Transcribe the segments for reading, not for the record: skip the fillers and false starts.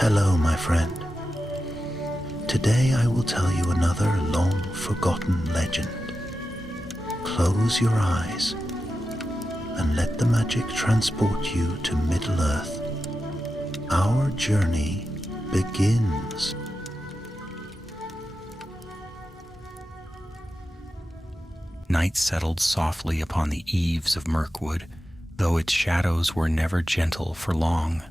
Hello, my friend. Today I will tell you another long-forgotten legend. Close your eyes and let the magic transport you to Middle-earth. Our journey begins. Night settled softly upon the eaves of Mirkwood, though its shadows were never gentle for long.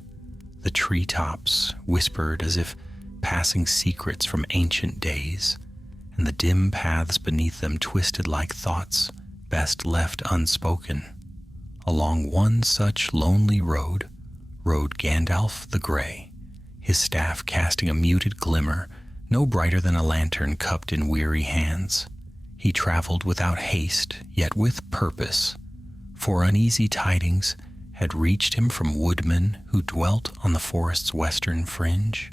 The treetops whispered as if passing secrets from ancient days, and the dim paths beneath them twisted like thoughts best left unspoken. Along one such lonely road rode Gandalf the Grey, his staff casting a muted glimmer, no brighter than a lantern cupped in weary hands. He traveled without haste, yet with purpose, for uneasy tidings had reached him from woodmen who dwelt on the forest's western fringe.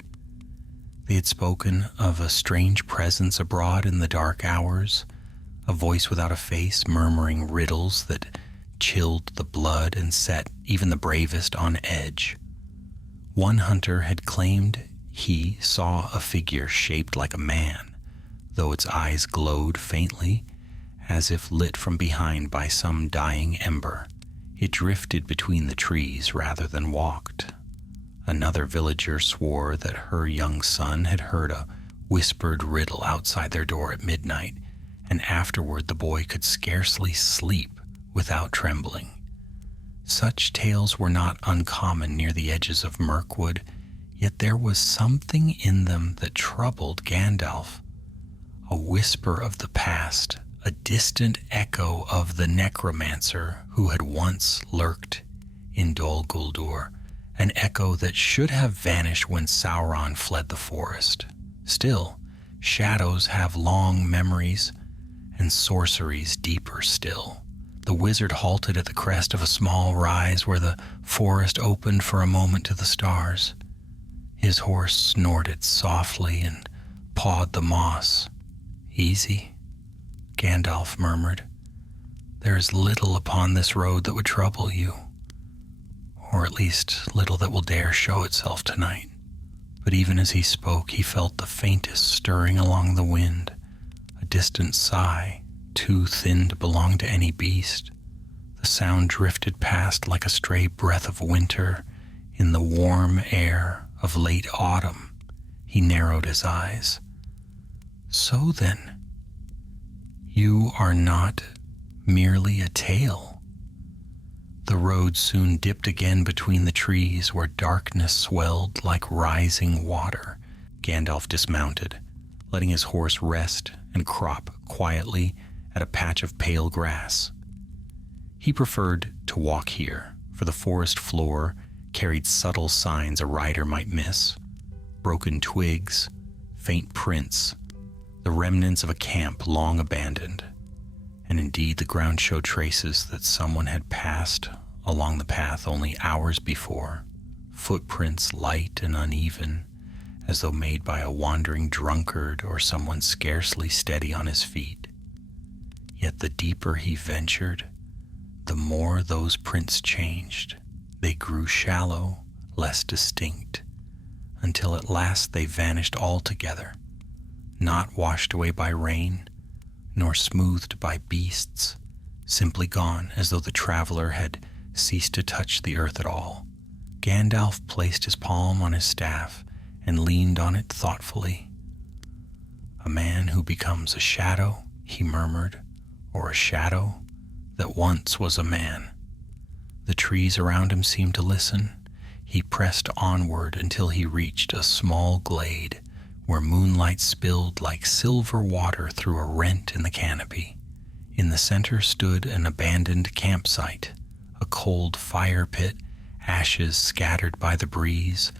They had spoken of a strange presence abroad in the dark hours, a voice without a face murmuring riddles that chilled the blood and set even the bravest on edge. One hunter had claimed he saw a figure shaped like a man, though its eyes glowed faintly, as if lit from behind by some dying ember. It drifted between the trees rather than walked. Another villager swore that her young son had heard a whispered riddle outside their door at midnight, and afterward the boy could scarcely sleep without trembling. Such tales were not uncommon near the edges of Mirkwood, yet there was something in them that troubled Gandalf. A whisper of the past, a distant echo of the necromancer who had once lurked in Dol Guldur, an echo that should have vanished when Sauron fled the forest. Still, shadows have long memories, and sorceries deeper still. The wizard halted at the crest of a small rise where the forest opened for a moment to the stars. His horse snorted softly and pawed the moss. "Easy," Gandalf murmured. "There is little upon this road that would trouble you, or at least little that will dare show itself tonight." But even as he spoke, he felt the faintest stirring along the wind, a distant sigh, too thin to belong to any beast. The sound drifted past like a stray breath of winter in the warm air of late autumn. He narrowed his eyes. "So then, you are not merely a tale." The road soon dipped again between the trees where darkness swelled like rising water. Gandalf dismounted, letting his horse rest and crop quietly at a patch of pale grass. He preferred to walk here, for the forest floor carried subtle signs a rider might miss: broken twigs, faint prints, the remnants of a camp long abandoned. And indeed the ground showed traces that someone had passed along the path only hours before, footprints light and uneven, as though made by a wandering drunkard or someone scarcely steady on his feet. Yet the deeper he ventured, the more those prints changed. They grew shallow, less distinct, until at last they vanished altogether, not washed away by rain, nor smoothed by beasts, simply gone as though the traveler had ceased to touch the earth at all. Gandalf placed his palm on his staff and leaned on it thoughtfully. "A man who becomes a shadow," he murmured, "or a shadow that once was a man." The trees around him seemed to listen. He pressed onward until he reached a small glade where moonlight spilled like silver water through a rent in the canopy. In the center stood an abandoned campsite, a cold fire pit, ashes scattered by the breeze,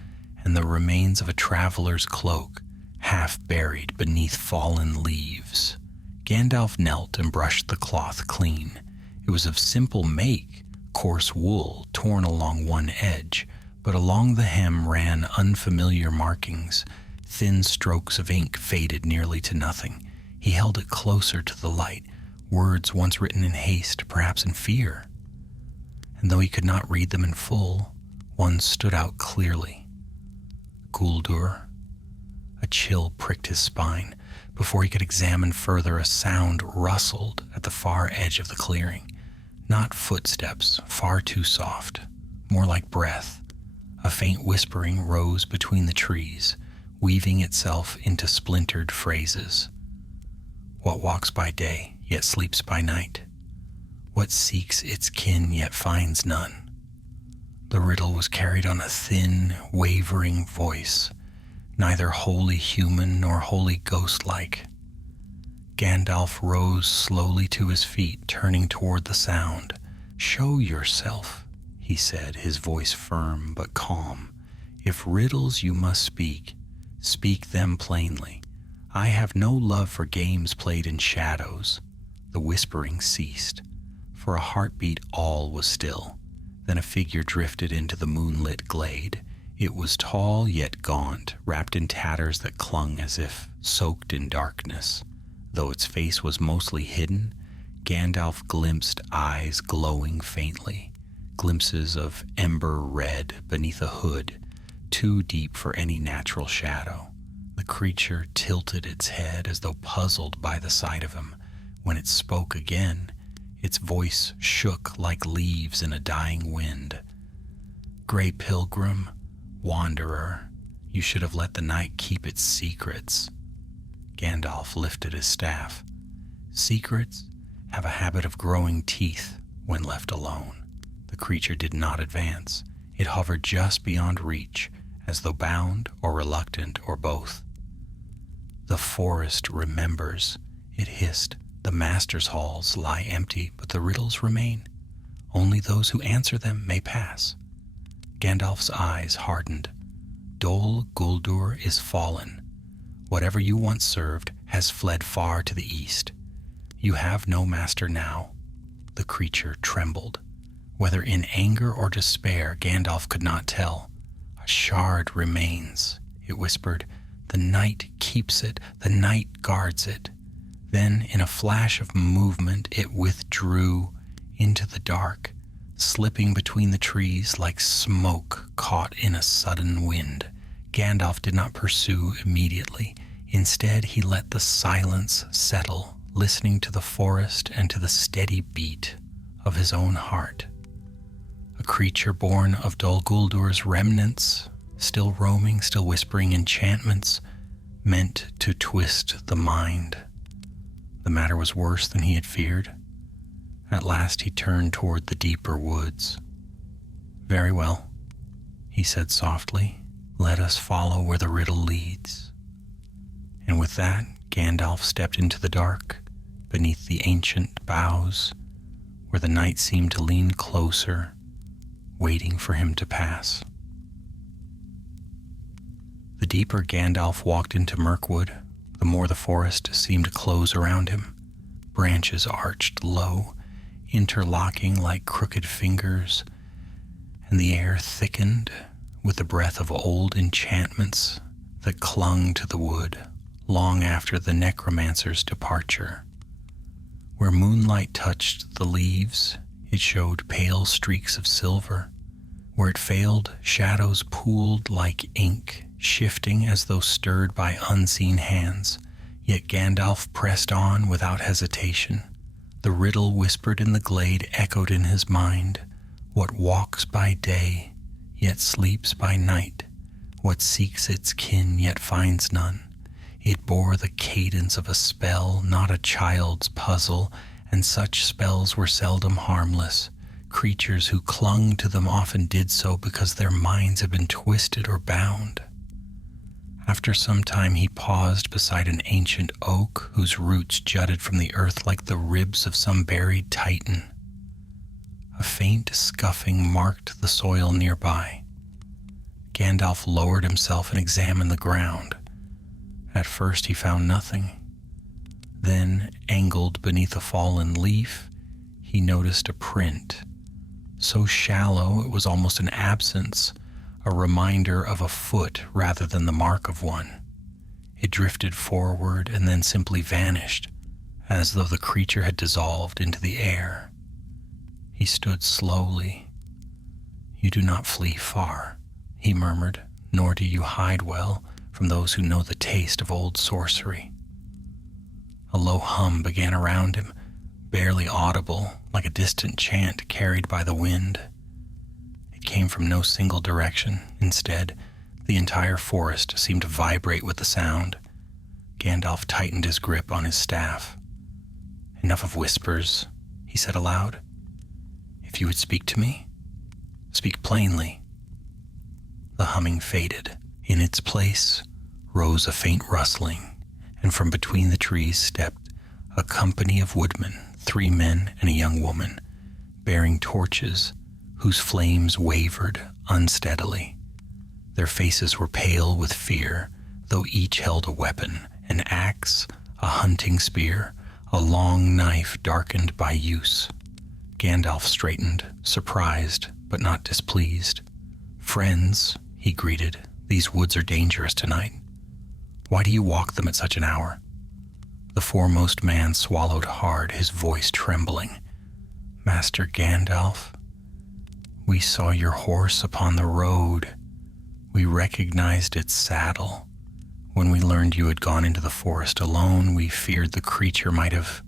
and the remains of a traveler's cloak, half buried beneath fallen leaves. Gandalf knelt and brushed the cloth clean. It was of simple make, coarse wool torn along one edge, but along the hem ran unfamiliar markings. Thin strokes of ink faded nearly to nothing. He held it closer to the light, words once written in haste, perhaps in fear. And though he could not read them in full, one stood out clearly. Guldur. A chill pricked his spine. Before he could examine further, a sound rustled at the far edge of the clearing. Not footsteps, far too soft, more like breath. A faint whispering rose between the trees, weaving itself into splintered phrases. What walks by day, yet sleeps by night? What seeks its kin, yet finds none? The riddle was carried on a thin, wavering voice, neither wholly human nor wholly ghost-like. Gandalf rose slowly to his feet, turning toward the sound. "Show yourself," he said, his voice firm but calm. "If riddles you must speak, speak them plainly. I have no love for games played in shadows." The whispering ceased. For a heartbeat all was still. Then a figure drifted into the moonlit glade. It was tall yet gaunt, wrapped in tatters that clung as if soaked in darkness. Though its face was mostly hidden, Gandalf glimpsed eyes glowing faintly, glimpses of ember red beneath a hood, too deep for any natural shadow. The creature tilted its head as though puzzled by the sight of him. When it spoke again, its voice shook like leaves in a dying wind. "Grey pilgrim, wanderer, you should have let the night keep its secrets." Gandalf lifted his staff. Secrets have a habit of growing teeth when left alone. The creature did not advance. It hovered just beyond reach, as though bound or reluctant or both. "The forest remembers," it hissed. "The master's halls lie empty, but the riddles remain. Only those who answer them may pass." Gandalf's eyes hardened. "Dol Guldur is fallen. Whatever you once served has fled far to the east. You have no master now." The creature trembled. Whether in anger or despair, Gandalf could not tell. "A shard remains," it whispered. "The night keeps it, the night guards it." Then, in a flash of movement, it withdrew into the dark, slipping between the trees like smoke caught in a sudden wind. Gandalf did not pursue immediately. Instead, he let the silence settle, listening to the forest and to the steady beat of his own heart. A creature born of Dol Guldur's remnants, still roaming, still whispering enchantments, meant to twist the mind. The matter was worse than he had feared. At last he turned toward the deeper woods. "Very well," he said softly. "Let us follow where the riddle leads." And with that, Gandalf stepped into the dark, beneath the ancient boughs, where the night seemed to lean closer, waiting for him to pass. The deeper Gandalf walked into Mirkwood, the more the forest seemed to close around him. Branches arched low, interlocking like crooked fingers, and the air thickened with the breath of old enchantments that clung to the wood long after the necromancer's departure. Where moonlight touched the leaves, it showed pale streaks of silver. Where it failed, shadows pooled like ink, shifting as though stirred by unseen hands. Yet Gandalf pressed on without hesitation. The riddle whispered in the glade echoed in his mind. What walks by day, yet sleeps by night? What seeks its kin, yet finds none? It bore the cadence of a spell, not a child's puzzle, and such spells were seldom harmless. Creatures who clung to them often did so because their minds had been twisted or bound. After some time he paused beside an ancient oak whose roots jutted from the earth like the ribs of some buried titan. A faint scuffing marked the soil nearby. Gandalf lowered himself and examined the ground. At first he found nothing. Then, angled beneath a fallen leaf, he noticed a print. So shallow it was almost an absence, a reminder of a foot rather than the mark of one. It drifted forward and then simply vanished, as though the creature had dissolved into the air. He stood slowly. "You do not flee far," he murmured, nor do you hide well from those who know the taste of old sorcery." A low hum began around him, barely audible, like a distant chant carried by the wind. It came from no single direction. Instead, the entire forest seemed to vibrate with the sound. Gandalf tightened his grip on his staff. "Enough of whispers," he said aloud. "If you would speak to me, speak plainly." The humming faded. In its place rose a faint rustling, and from between the trees stepped a company of woodmen, 3 men and a young woman, bearing torches whose flames wavered unsteadily. Their faces were pale with fear, though each held a weapon, an axe, a hunting spear, a long knife darkened by use. Gandalf straightened, surprised but not displeased. "Friends," he greeted, "these woods are dangerous tonight. Why do you walk them at such an hour?" The foremost man swallowed hard, his voice trembling. "Master Gandalf, we saw your horse upon the road. We recognized its saddle. When we learned you had gone into the forest alone, we feared the creature might have—"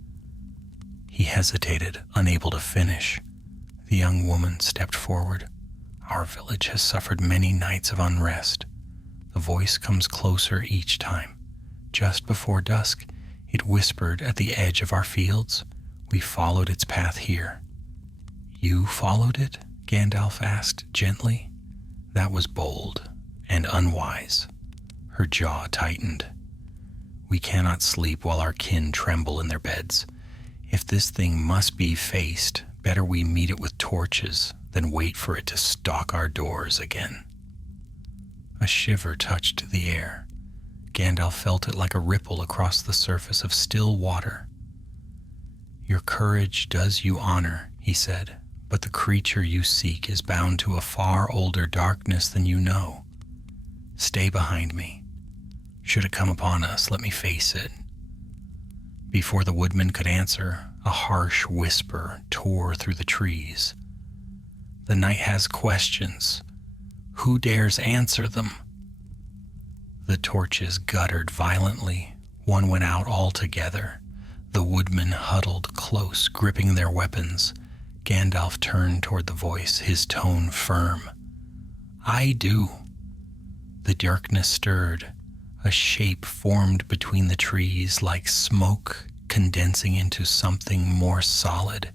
He hesitated, unable to finish. The young woman stepped forward. "Our village has suffered many nights of unrest. The voice comes closer each time. Just before dusk, it whispered at the edge of our fields. We followed its path here." "You followed it?" Gandalf asked gently. "That was bold and unwise." Her jaw tightened. "We cannot sleep while our kin tremble in their beds. If this thing must be faced, better we meet it with torches than wait for it to stalk our doors again." A shiver touched the air. Gandalf felt it like a ripple across the surface of still water. "Your courage does you honor," he said, "but the creature you seek is bound to a far older darkness than you know. Stay behind me. Should it come upon us, let me face it." Before the woodman could answer, a harsh whisper tore through the trees. "The night has questions. Who dares answer them?" The torches guttered violently. One went out altogether. The woodmen huddled close, gripping their weapons. Gandalf turned toward the voice, his tone firm. "I do." The darkness stirred. A shape formed between the trees, like smoke condensing into something more solid.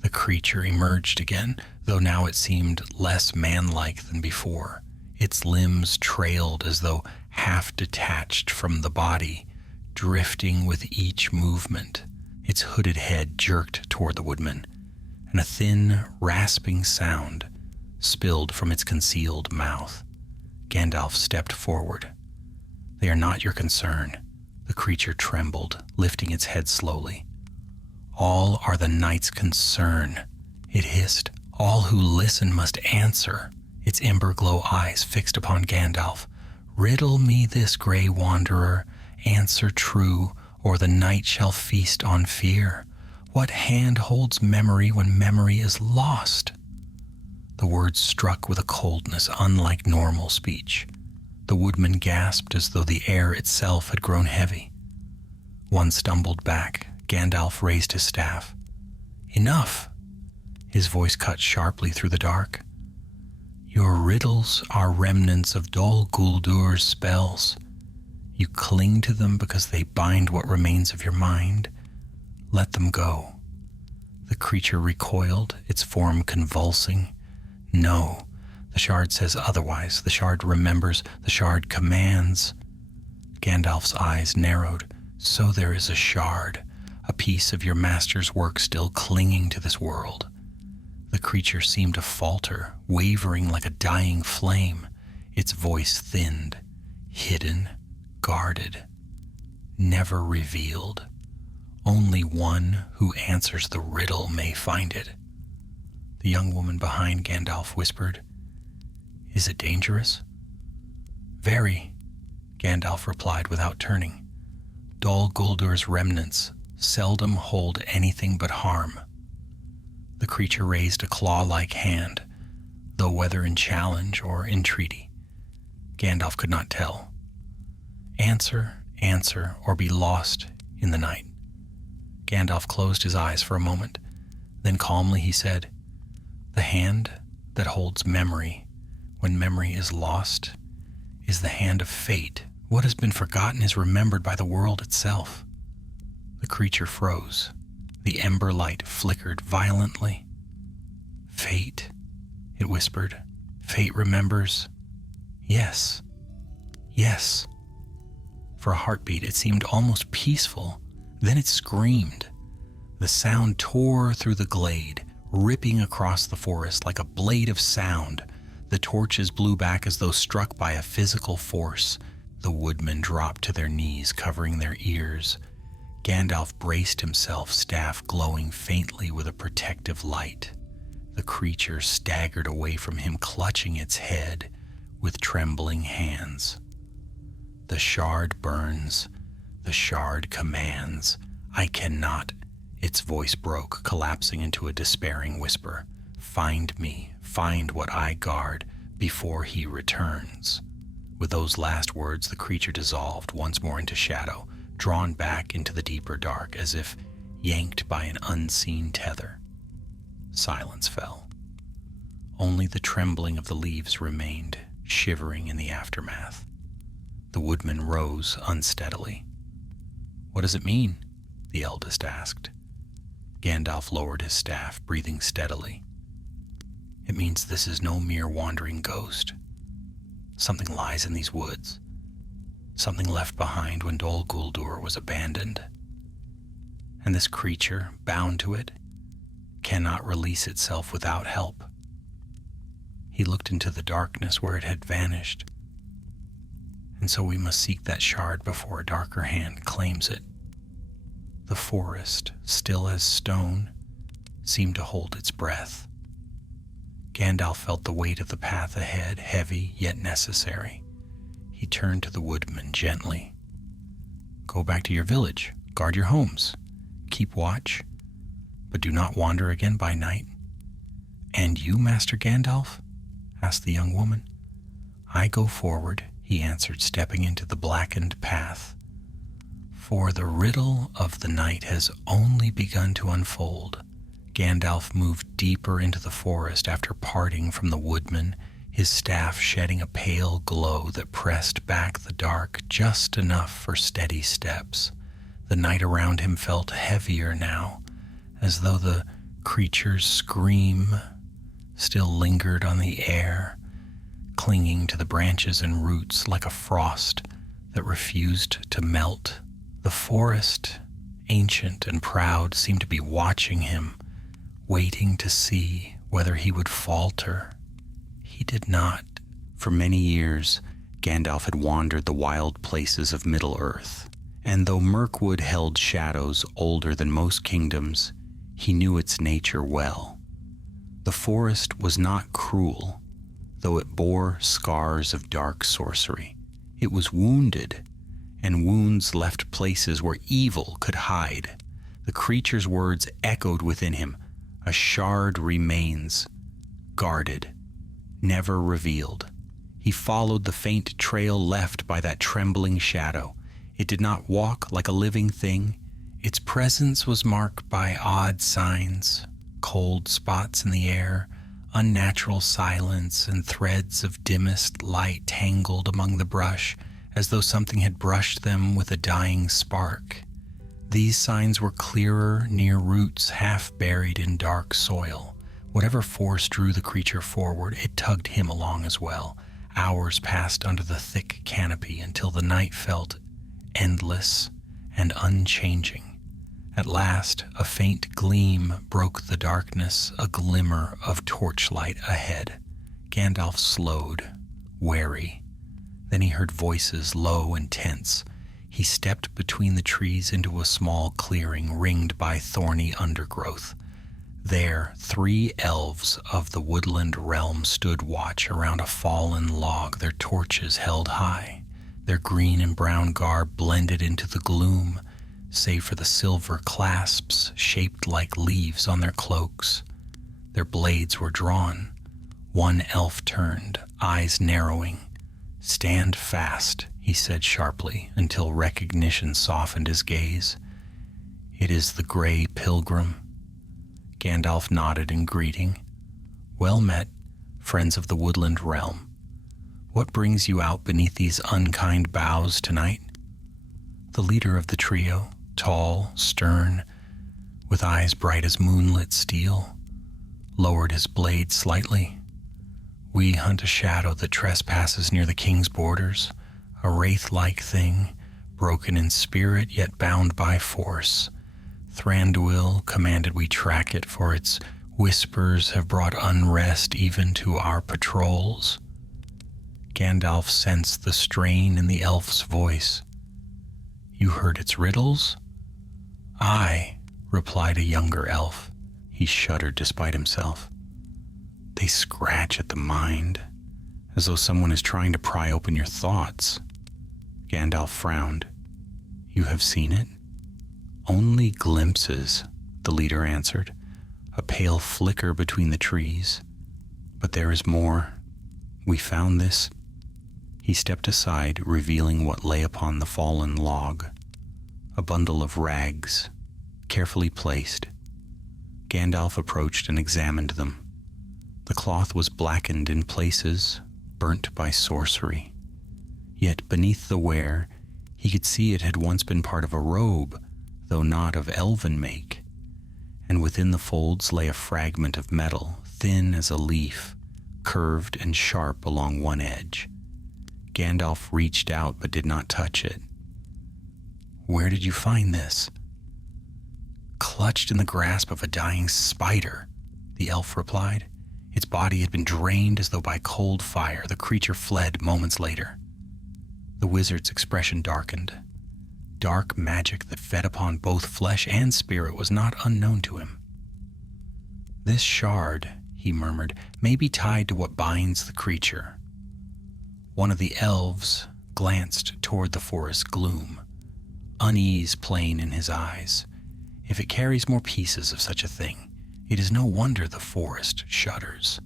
The creature emerged again, though now it seemed less man-like than before. Its limbs trailed as though half detached from the body, drifting with each movement. Its hooded head jerked toward the woodman, and a thin, rasping sound spilled from its concealed mouth. Gandalf stepped forward. "They are not your concern." The creature trembled, lifting its head slowly. "All are the knight's concern," it hissed. "All who listen must answer." Its ember-glow eyes fixed upon Gandalf. "Riddle me this, grey wanderer. Answer true, or the night shall feast on fear. What hand holds memory when memory is lost?" The words struck with a coldness unlike normal speech. The woodman gasped as though the air itself had grown heavy. One stumbled back. Gandalf raised his staff. "Enough!" His voice cut sharply through the dark. "Your riddles are remnants of Dol Guldur's spells. You cling to them because they bind what remains of your mind. Let them go." The creature recoiled, its form convulsing. "No. The shard says otherwise. The shard remembers. The shard commands." Gandalf's eyes narrowed. "So there is a shard, a piece of your master's work still clinging to this world." The creature seemed to falter, wavering like a dying flame. Its voice thinned, hidden, guarded, never revealed. Only one who answers the riddle may find it. The young woman behind Gandalf whispered, "Is it dangerous?" "Very," Gandalf replied without turning. "Dol Guldur's remnants seldom hold anything but harm." The creature raised a claw-like hand, though whether in challenge or entreaty, Gandalf could not tell. Answer, answer, or be lost in the night. Gandalf closed his eyes for a moment. Then calmly he said, "The hand that holds memory when memory is lost is the hand of fate. What has been forgotten is remembered by the world itself." The creature froze. The ember light flickered violently. "Fate," it whispered. "Fate remembers. Yes, yes." For a heartbeat, it seemed almost peaceful. Then it screamed. The sound tore through the glade, ripping across the forest like a blade of sound. The torches blew back as though struck by a physical force. The woodmen dropped to their knees, covering their ears. Gandalf braced himself, staff glowing faintly with a protective light. The creature staggered away from him, clutching its head with trembling hands. "The shard burns. The shard commands. I cannot." Its voice broke, collapsing into a despairing whisper. "Find me. Find what I guard before he returns." With those last words, the creature dissolved once more into shadow, drawn back into the deeper dark as if yanked by an unseen tether. Silence fell. Only the trembling of the leaves remained, shivering in the aftermath. The woodman rose unsteadily. "What does it mean?" the eldest asked. Gandalf lowered his staff, breathing steadily. "It means this is no mere wandering ghost. Something lies in these woods. Something left behind when Dol Guldur was abandoned. And this creature, bound to it, cannot release itself without help." He looked into the darkness where it had vanished. "And so we must seek that shard before a darker hand claims it." The forest, still as stone, seemed to hold its breath. Gandalf felt the weight of the path ahead, heavy yet necessary. He turned to the woodman gently. "Go back to your village. Guard your homes. Keep watch, but do not wander again by night." "And you, Master Gandalf?" asked the young woman. "I go forward," he answered, stepping into the blackened path. "For the riddle of the night has only begun to unfold." Gandalf moved deeper into the forest after parting from the woodman, his staff shedding a pale glow that pressed back the dark just enough for steady steps. The night around him felt heavier now, as though the creature's scream still lingered on the air, clinging to the branches and roots like a frost that refused to melt. The forest, ancient and proud, seemed to be watching him, waiting to see whether he would falter. He did not. For many years, Gandalf had wandered the wild places of Middle-earth, and though Mirkwood held shadows older than most kingdoms, he knew its nature well. The forest was not cruel, though it bore scars of dark sorcery. It was wounded, and wounds left places where evil could hide. The creature's words echoed within him. A shard remains, guarded, never revealed. He followed the faint trail left by that trembling shadow. It did not walk like a living thing. Its presence was marked by odd signs, cold spots in the air, unnatural silence, and threads of dimmest light tangled among the brush, as though something had brushed them with a dying spark. These signs were clearer near roots half buried in dark soil. Whatever force drew the creature forward, it tugged him along as well. Hours passed under the thick canopy until the night felt endless and unchanging. At last, a faint gleam broke the darkness, a glimmer of torchlight ahead. Gandalf slowed, wary. Then he heard voices, low and tense. He stepped between the trees into a small clearing ringed by thorny undergrowth. There, 3 elves of the woodland realm stood watch around a fallen log, their torches held high. Their green and brown garb blended into the gloom, save for the silver clasps shaped like leaves on their cloaks. Their blades were drawn. One elf turned, eyes narrowing, "Stand fast," he said sharply, until recognition softened his gaze. "It is the Grey Pilgrim." Gandalf nodded in greeting. "Well met, friends of the woodland realm. What brings you out beneath these unkind boughs tonight?" The leader of the trio, tall, stern, with eyes bright as moonlit steel, lowered his blade slightly. "We hunt a shadow that trespasses near the king's borders, a wraith-like thing, broken in spirit yet bound by force. Thranduil commanded we track it, for its whispers have brought unrest even to our patrols." Gandalf sensed the strain in the elf's voice. "You heard its riddles?" "Aye," replied a younger elf. He shuddered despite himself. "They scratch at the mind, as though someone is trying to pry open your thoughts." Gandalf frowned. "You have seen it?" "Only glimpses," the leader answered, "a pale flicker between the trees. But there is more. We found this." He stepped aside, revealing what lay upon the fallen log. A bundle of rags, carefully placed. Gandalf approached and examined them. The cloth was blackened in places, burnt by sorcery. Yet beneath the wear, he could see it had once been part of a robe, though not of elven make. And within the folds lay a fragment of metal, thin as a leaf, curved and sharp along one edge. Gandalf reached out but did not touch it. "Where did you find this?" "Clutched in the grasp of a dying spider," the elf replied. Its body had been drained as though by cold fire. The creature fled moments later. The wizard's expression darkened. Dark magic that fed upon both flesh and spirit was not unknown to him. "This shard," he murmured, "may be tied to what binds the creature." One of the elves glanced toward the forest gloom, unease plain in his eyes. If it carries more pieces of such a thing, it is no wonder the forest shudders.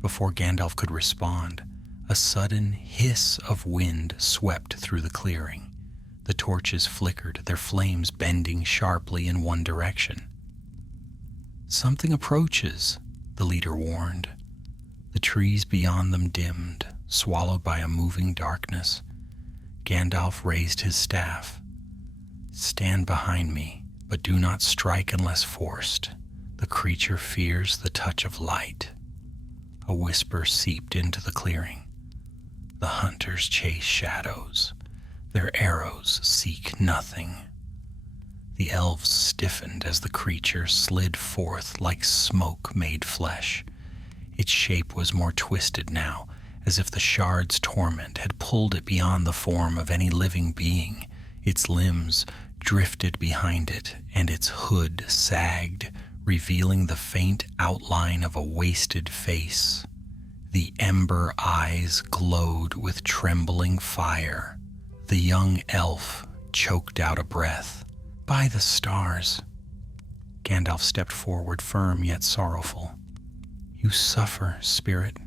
Before Gandalf could respond, a sudden hiss of wind swept through the clearing. The torches flickered, their flames bending sharply in one direction. "Something approaches," the leader warned. The trees beyond them dimmed, swallowed by a moving darkness. Gandalf raised his staff. "Stand behind me, but do not strike unless forced. The creature fears the touch of light." A whisper seeped into the clearing. "The hunters chase shadows. Their arrows seek nothing." The elves stiffened as the creature slid forth like smoke made flesh. Its shape was more twisted now, as if the shard's torment had pulled it beyond the form of any living being. Its limbs drifted behind it, and its hood sagged, revealing the faint outline of a wasted face. The ember eyes glowed with trembling fire. The young elf choked out a breath. "By the stars!" Gandalf stepped forward, firm yet sorrowful. "You suffer, spirit.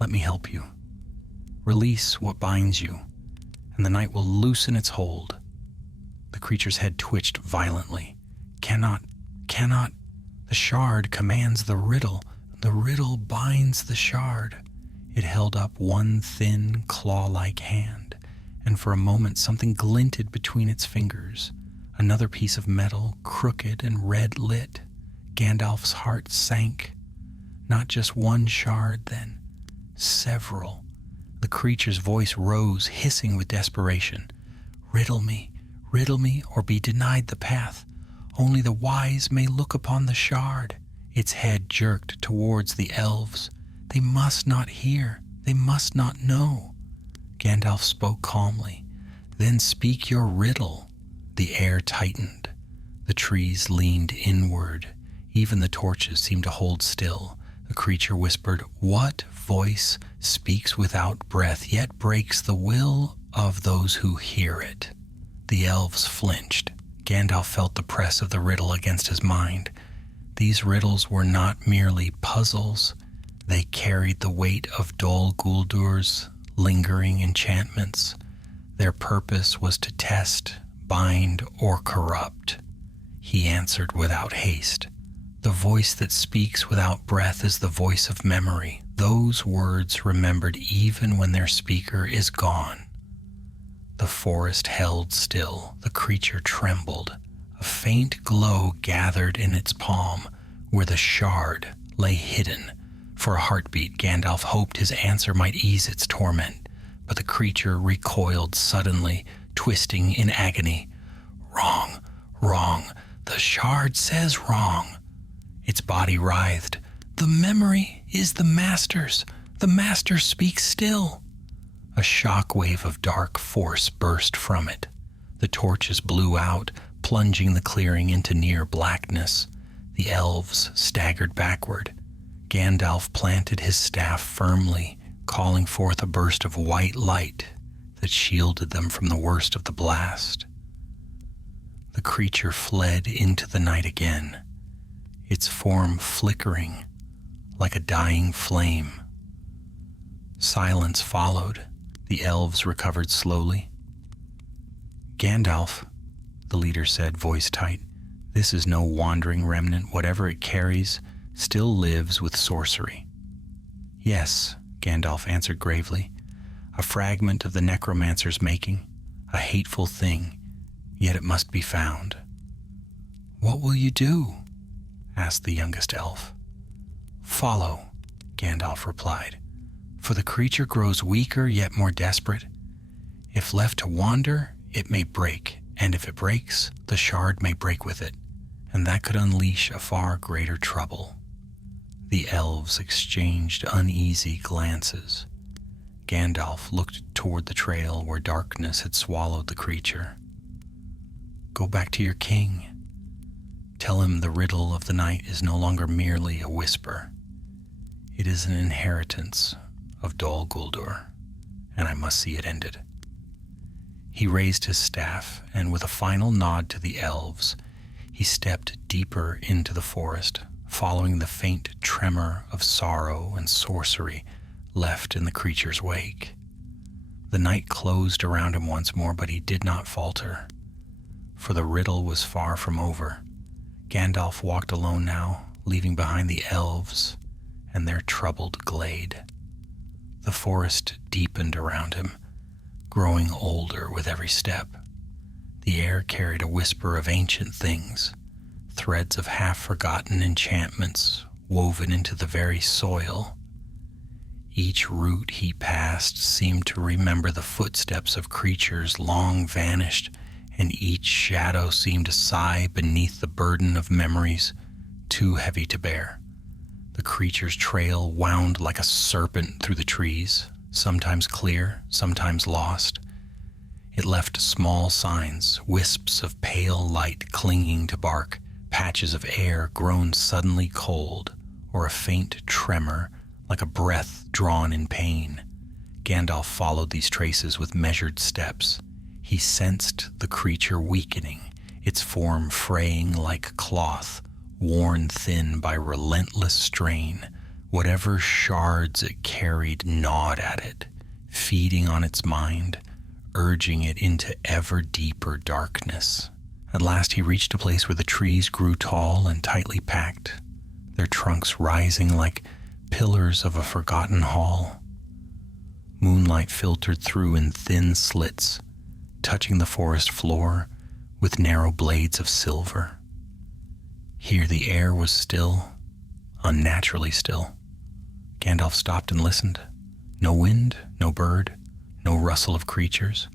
Let me help you. Release what binds you, and the night will loosen its hold." The creature's head twitched violently. Cannot. The shard commands the riddle. The riddle binds the shard." It held up one thin, claw-like hand, and for a moment something glinted between its fingers. Another piece of metal, crooked and red-lit. Gandalf's heart sank. Not just one shard, then. Several. The creature's voice rose, hissing with desperation. Riddle me, or be denied the path. Only the wise may look upon the shard." Its head jerked towards the elves. "They must not hear. They must not know." Gandalf spoke calmly. "Then speak your riddle." The air tightened. The trees leaned inward. Even the torches seemed to hold still. The creature whispered, "What voice speaks without breath, yet breaks the will of those who hear it?" The elves flinched. Gandalf felt the press of the riddle against his mind. These riddles were not merely puzzles. They carried the weight of Dol Guldur's lingering enchantments. Their purpose was to test, bind, or corrupt. He answered without haste. The voice that speaks without breath is the voice of memory, those words remembered even when their speaker is gone. The forest held still, the creature trembled. A faint glow gathered in its palm, where the shard lay hidden. For a heartbeat, Gandalf hoped his answer might ease its torment, but the creature recoiled suddenly, twisting in agony. Wrong, wrong, the shard says wrong. Its body writhed. The memory is the Master's. The Master speaks still. A shock wave of dark force burst from it. The torches blew out, plunging the clearing into near blackness. The elves staggered backward. Gandalf planted his staff firmly, calling forth a burst of white light that shielded them from the worst of the blast. The creature fled into the night again, its form flickering like a dying flame. Silence followed. The elves recovered slowly. Gandalf, the leader said, voice tight, this is no wandering remnant. Whatever it carries still lives with sorcery. Yes, Gandalf answered gravely, a fragment of the necromancer's making, a hateful thing, yet it must be found. What will you do? Asked the youngest elf. Follow, Gandalf replied, for the creature grows weaker yet more desperate. If left to wander, it may break, and if it breaks, the shard may break with it, and that could unleash a far greater trouble. The elves exchanged uneasy glances. Gandalf looked toward the trail where darkness had swallowed the creature. Go back to your king. Tell him the riddle of the night is no longer merely a whisper. It is an inheritance of Dol Guldur, and I must see it ended. He raised his staff, and with a final nod to the elves, he stepped deeper into the forest, following the faint tremor of sorrow and sorcery left in the creature's wake. The night closed around him once more, but he did not falter, for the riddle was far from over. Gandalf walked alone now, leaving behind the elves and their troubled glade. The forest deepened around him, growing older with every step. The air carried a whisper of ancient things, threads of half-forgotten enchantments woven into the very soil. Each route he passed seemed to remember the footsteps of creatures long vanished, and each shadow seemed to sigh beneath the burden of memories too heavy to bear. The creature's trail wound like a serpent through the trees, sometimes clear, sometimes lost. It left small signs, wisps of pale light clinging to bark, patches of air grown suddenly cold, or a faint tremor like a breath drawn in pain. Gandalf followed these traces with measured steps. He sensed the creature weakening, its form fraying like cloth, worn thin by relentless strain. Whatever shards it carried gnawed at it, feeding on its mind, urging it into ever deeper darkness. At last he reached a place where the trees grew tall and tightly packed, their trunks rising like pillars of a forgotten hall. Moonlight filtered through in thin slits, touching the forest floor with narrow blades of silver. Here the air was still, unnaturally still. Gandalf stopped and listened. No wind, no bird, no rustle of creatures,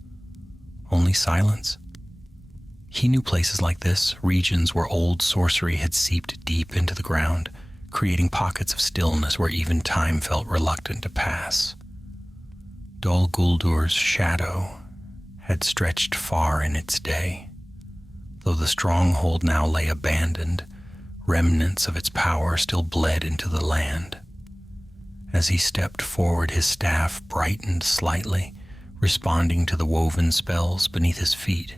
only silence. He knew places like this, regions where old sorcery had seeped deep into the ground, creating pockets of stillness where even time felt reluctant to pass. Dol Guldur's shadow had stretched far in its day. Though the stronghold now lay abandoned, remnants of its power still bled into the land. As he stepped forward, his staff brightened slightly, responding to the woven spells beneath his feet.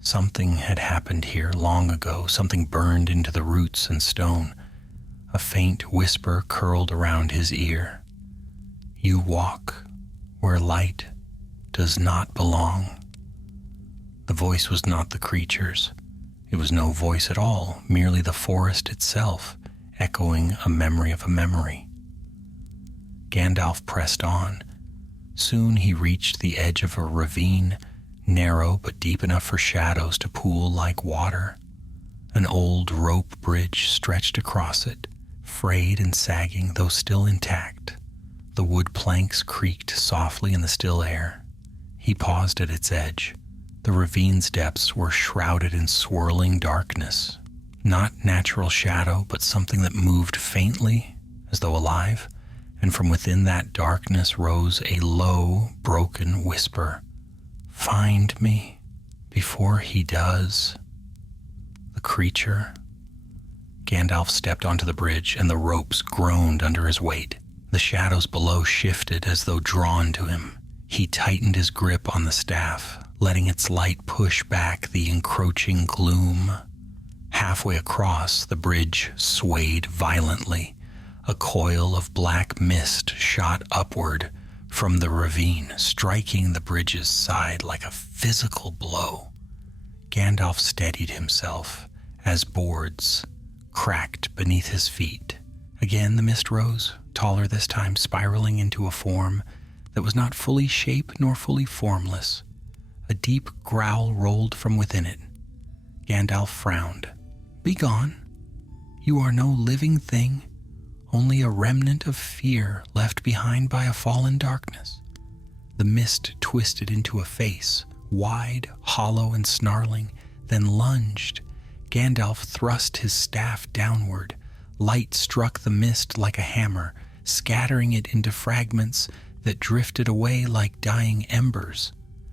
Something had happened here long ago, something burned into the roots and stone. A faint whisper curled around his ear. You walk where where light does not belong. The voice was not the creature's. It was no voice at all, merely the forest itself, echoing a memory of a memory. Gandalf pressed on. Soon he reached the edge of a ravine, narrow but deep enough for shadows to pool like water. An old rope bridge stretched across it, frayed and sagging, though still intact. The wood planks creaked softly in the still air. He paused at its edge. The ravine's depths were shrouded in swirling darkness. Not natural shadow, but something that moved faintly, as though alive, and from within that darkness rose a low, broken whisper. "Find me before he does." The creature. Gandalf stepped onto the bridge, and the ropes groaned under his weight. The shadows below shifted as though drawn to him. He tightened his grip on the staff, letting its light push back the encroaching gloom. Halfway across, the bridge swayed violently. A coil of black mist shot upward from the ravine, striking the bridge's side like a physical blow. Gandalf steadied himself as boards cracked beneath his feet. Again the mist rose, taller this time, spiraling into a form that was not fully shape nor fully formless. A deep growl rolled from within it. Gandalf frowned. "Begone. You are no living thing, only a remnant of fear left behind by a fallen darkness." The mist twisted into a face, wide, hollow, and snarling, then lunged. Gandalf thrust his staff downward. Light struck the mist like a hammer, scattering it into fragments that drifted away like dying embers.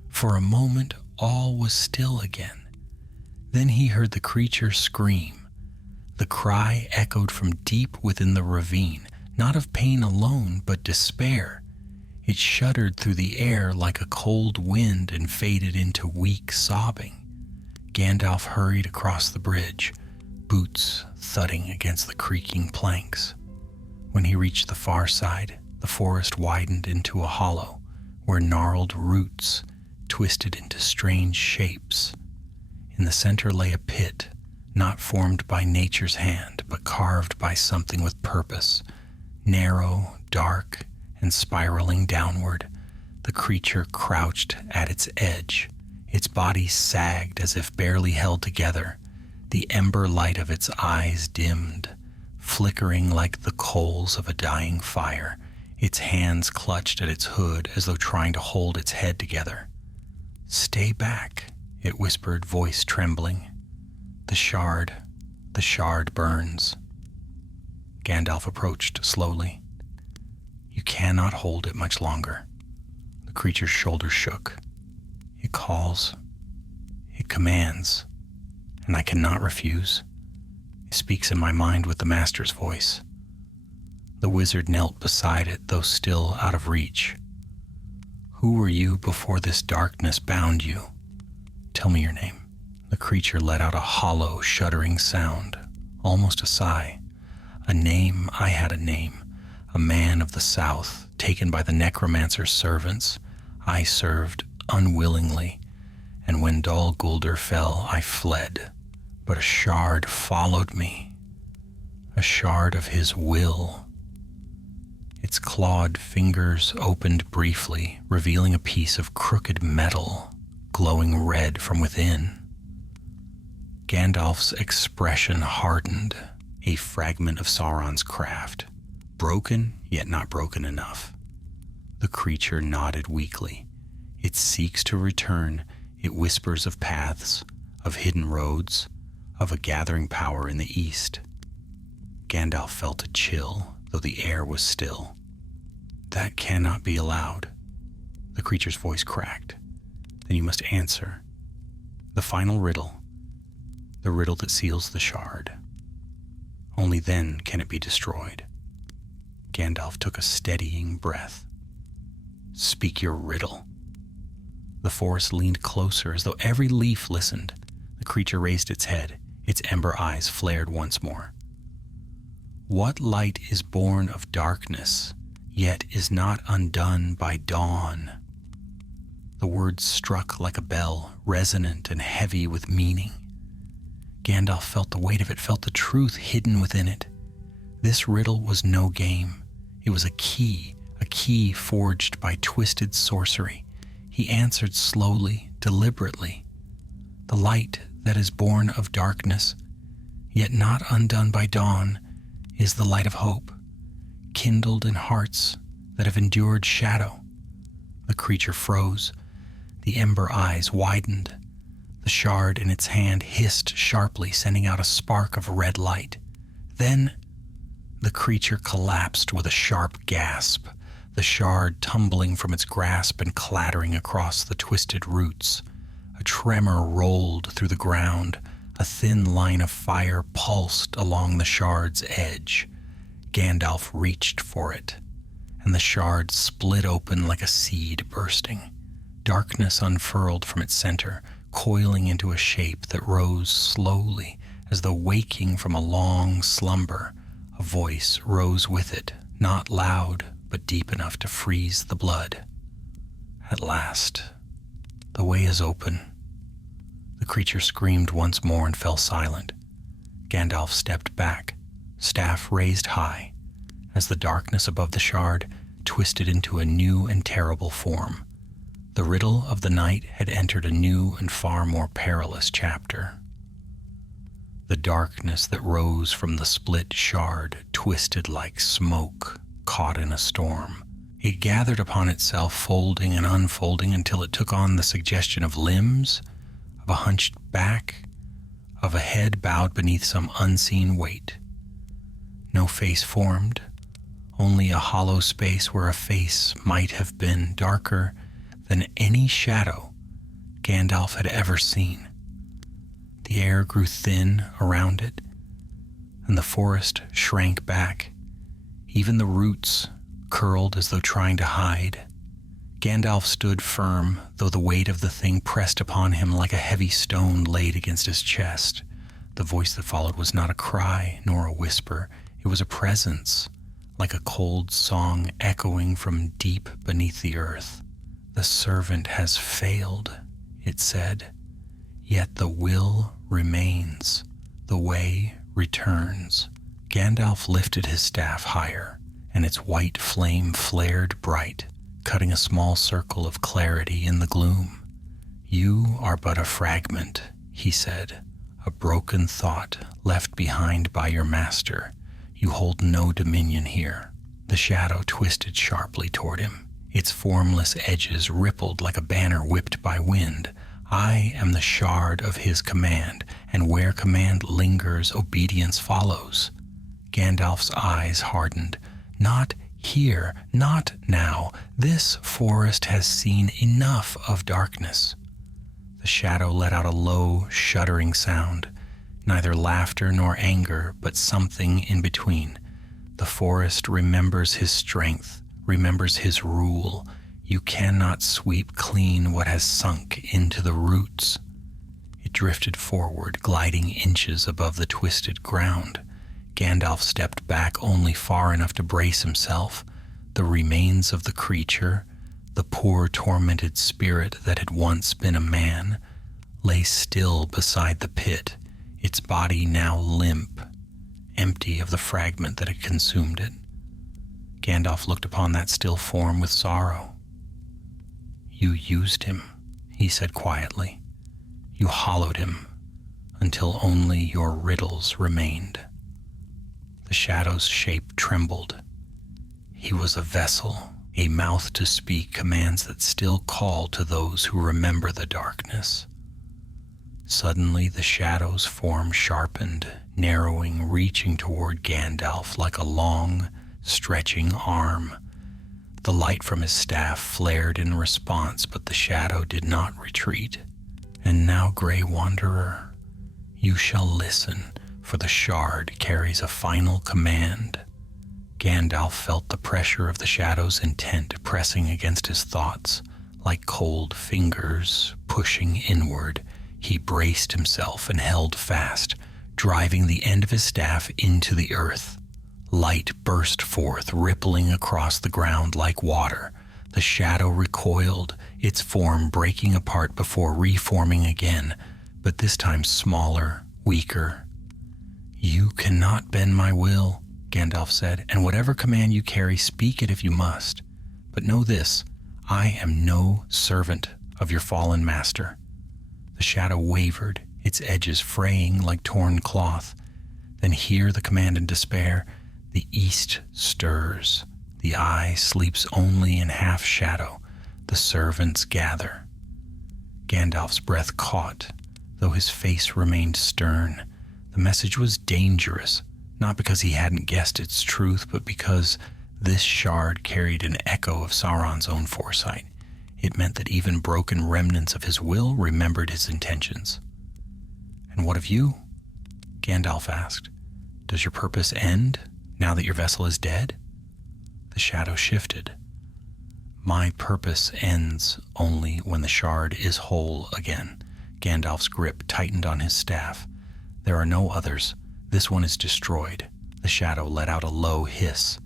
For a moment, all was still again. Then he heard the creature scream. The cry echoed from deep within the ravine, not of pain alone, but despair. It shuddered through the air like a cold wind and faded into weak sobbing. Gandalf hurried across the bridge, boots thudding against the creaking planks. When he reached the far side, the forest widened into a hollow, where gnarled roots twisted into strange shapes. In the center lay a pit, not formed by nature's hand, but carved by something with purpose. Narrow, dark, and spiraling downward, the creature crouched at its edge. Its body sagged as if barely held together. The ember light of its eyes dimmed, flickering like the coals of a dying fire. Its hands clutched at its hood as though trying to hold its head together. "Stay back," it whispered, voice trembling. The shard burns." Gandalf approached slowly. "You cannot hold it much longer." The creature's shoulders shook. "It calls. It commands. And I cannot refuse. It speaks in my mind with the Master's voice." The wizard knelt beside it, though still out of reach. "Who were you before this darkness bound you? Tell me your name." The creature let out a hollow, shuddering sound, almost a sigh. "A name, I had a name. A man of the south, taken by the necromancer's servants. I served unwillingly, and when Dol Guldur fell, I fled. But a shard followed me. A shard of his will." Its clawed fingers opened briefly, revealing a piece of crooked metal, glowing red from within. Gandalf's expression hardened, a fragment of Sauron's craft, broken yet not broken enough. The creature nodded weakly. It seeks to return. It whispers of paths, of hidden roads, of a gathering power in the east. Gandalf felt a chill, though the air was still. "That cannot be allowed." The creature's voice cracked. "Then you must answer. The final riddle. The riddle that seals the shard. Only then can it be destroyed." Gandalf took a steadying breath. "Speak your riddle." The forest leaned closer as though every leaf listened. The creature raised its head. Its ember eyes flared once more. "What light is born of darkness yet is not undone by dawn. The words struck like a bell, resonant and heavy with meaning. Gandalf felt the weight of it, felt the truth hidden within it. This riddle was no game. It was a key forged by twisted sorcery. He answered slowly, deliberately. The light that is born of darkness, yet not undone by dawn, is the light of hope, kindled in hearts that have endured shadow. The creature froze. The ember eyes widened. The shard in its hand hissed sharply, sending out a spark of red light. Then the creature collapsed with a sharp gasp, the shard tumbling from its grasp and clattering across the twisted roots. A tremor rolled through the ground. A thin line of fire pulsed along the shard's edge. Gandalf reached for it, and the shard split open like a seed bursting. Darkness unfurled from its center, coiling into a shape that rose slowly as though waking from a long slumber. A voice rose with it, not loud, but deep enough to freeze the blood. At last, the way is open. The creature screamed once more and fell silent. Gandalf stepped back, staff raised high, as the darkness above the shard twisted into a new and terrible form. The riddle of the night had entered a new and far more perilous chapter. The darkness that rose from the split shard twisted like smoke caught in a storm. It gathered upon itself, folding and unfolding until it took on the suggestion of limbs, of a hunched back, of a head bowed beneath some unseen weight. No face formed, only a hollow space where a face might have been, darker than any shadow Gandalf had ever seen. The air grew thin around it, and the forest shrank back. Even the roots curled as though trying to hide. Gandalf stood firm, though the weight of the thing pressed upon him like a heavy stone laid against his chest. The voice that followed was not a cry nor a whisper. It was a presence, like a cold song echoing from deep beneath the earth. "The servant has failed," it said, "yet the will remains. The way returns." Gandalf lifted his staff higher, and its white flame flared bright, cutting a small circle of clarity in the gloom. "You are but a fragment," he said, "a broken thought left behind by your master. You hold no dominion here." The shadow twisted sharply toward him. Its formless edges rippled like a banner whipped by wind. "I am the shard of his command, and where command lingers, obedience follows." Gandalf's eyes hardened. "Not here, not now. This forest has seen enough of darkness." The shadow let out a low, shuddering sound, neither laughter nor anger, but something in between. "The forest remembers his strength, remembers his rule. You cannot sweep clean what has sunk into the roots." It drifted forward, gliding inches above the twisted ground. Gandalf stepped back only far enough to brace himself. The remains of the creature, the poor tormented spirit that had once been a man, lay still beside the pit, its body now limp, empty of the fragment that had consumed it. Gandalf looked upon that still form with sorrow. "You used him," he said quietly. "You hollowed him until only your riddles remained." The shadow's shape trembled. He was a vessel, a mouth to speak commands that still call to those who remember the darkness. Suddenly the shadow's form sharpened, narrowing, reaching toward Gandalf like a long, stretching arm. The light from his staff flared in response, but the shadow did not retreat. "And now, Grey Wanderer, you shall listen, for the shard carries a final command." Gandalf felt the pressure of the shadow's intent pressing against his thoughts, like cold fingers pushing inward. He braced himself and held fast, driving the end of his staff into the earth. Light burst forth, rippling across the ground like water. The shadow recoiled, its form breaking apart before reforming again, but this time smaller, weaker. "You cannot bend my will," Gandalf said, "and whatever command you carry, speak it if you must. But know this, I am no servant of your fallen master." The shadow wavered, its edges fraying like torn cloth. Then hear the command in despair. The east stirs. The eye sleeps only in half shadow. The servants gather. Gandalf's breath caught, though his face remained stern. The message was dangerous, not because he hadn't guessed its truth, but because this shard carried an echo of Sauron's own foresight. It meant that even broken remnants of his will remembered his intentions. "And what of you?" Gandalf asked. "Does your purpose end now that your vessel is dead?" The shadow shifted. "My purpose ends only when the shard is whole again." Gandalf's grip tightened on his staff. "There are no others. This one is destroyed." The shadow let out a low hiss.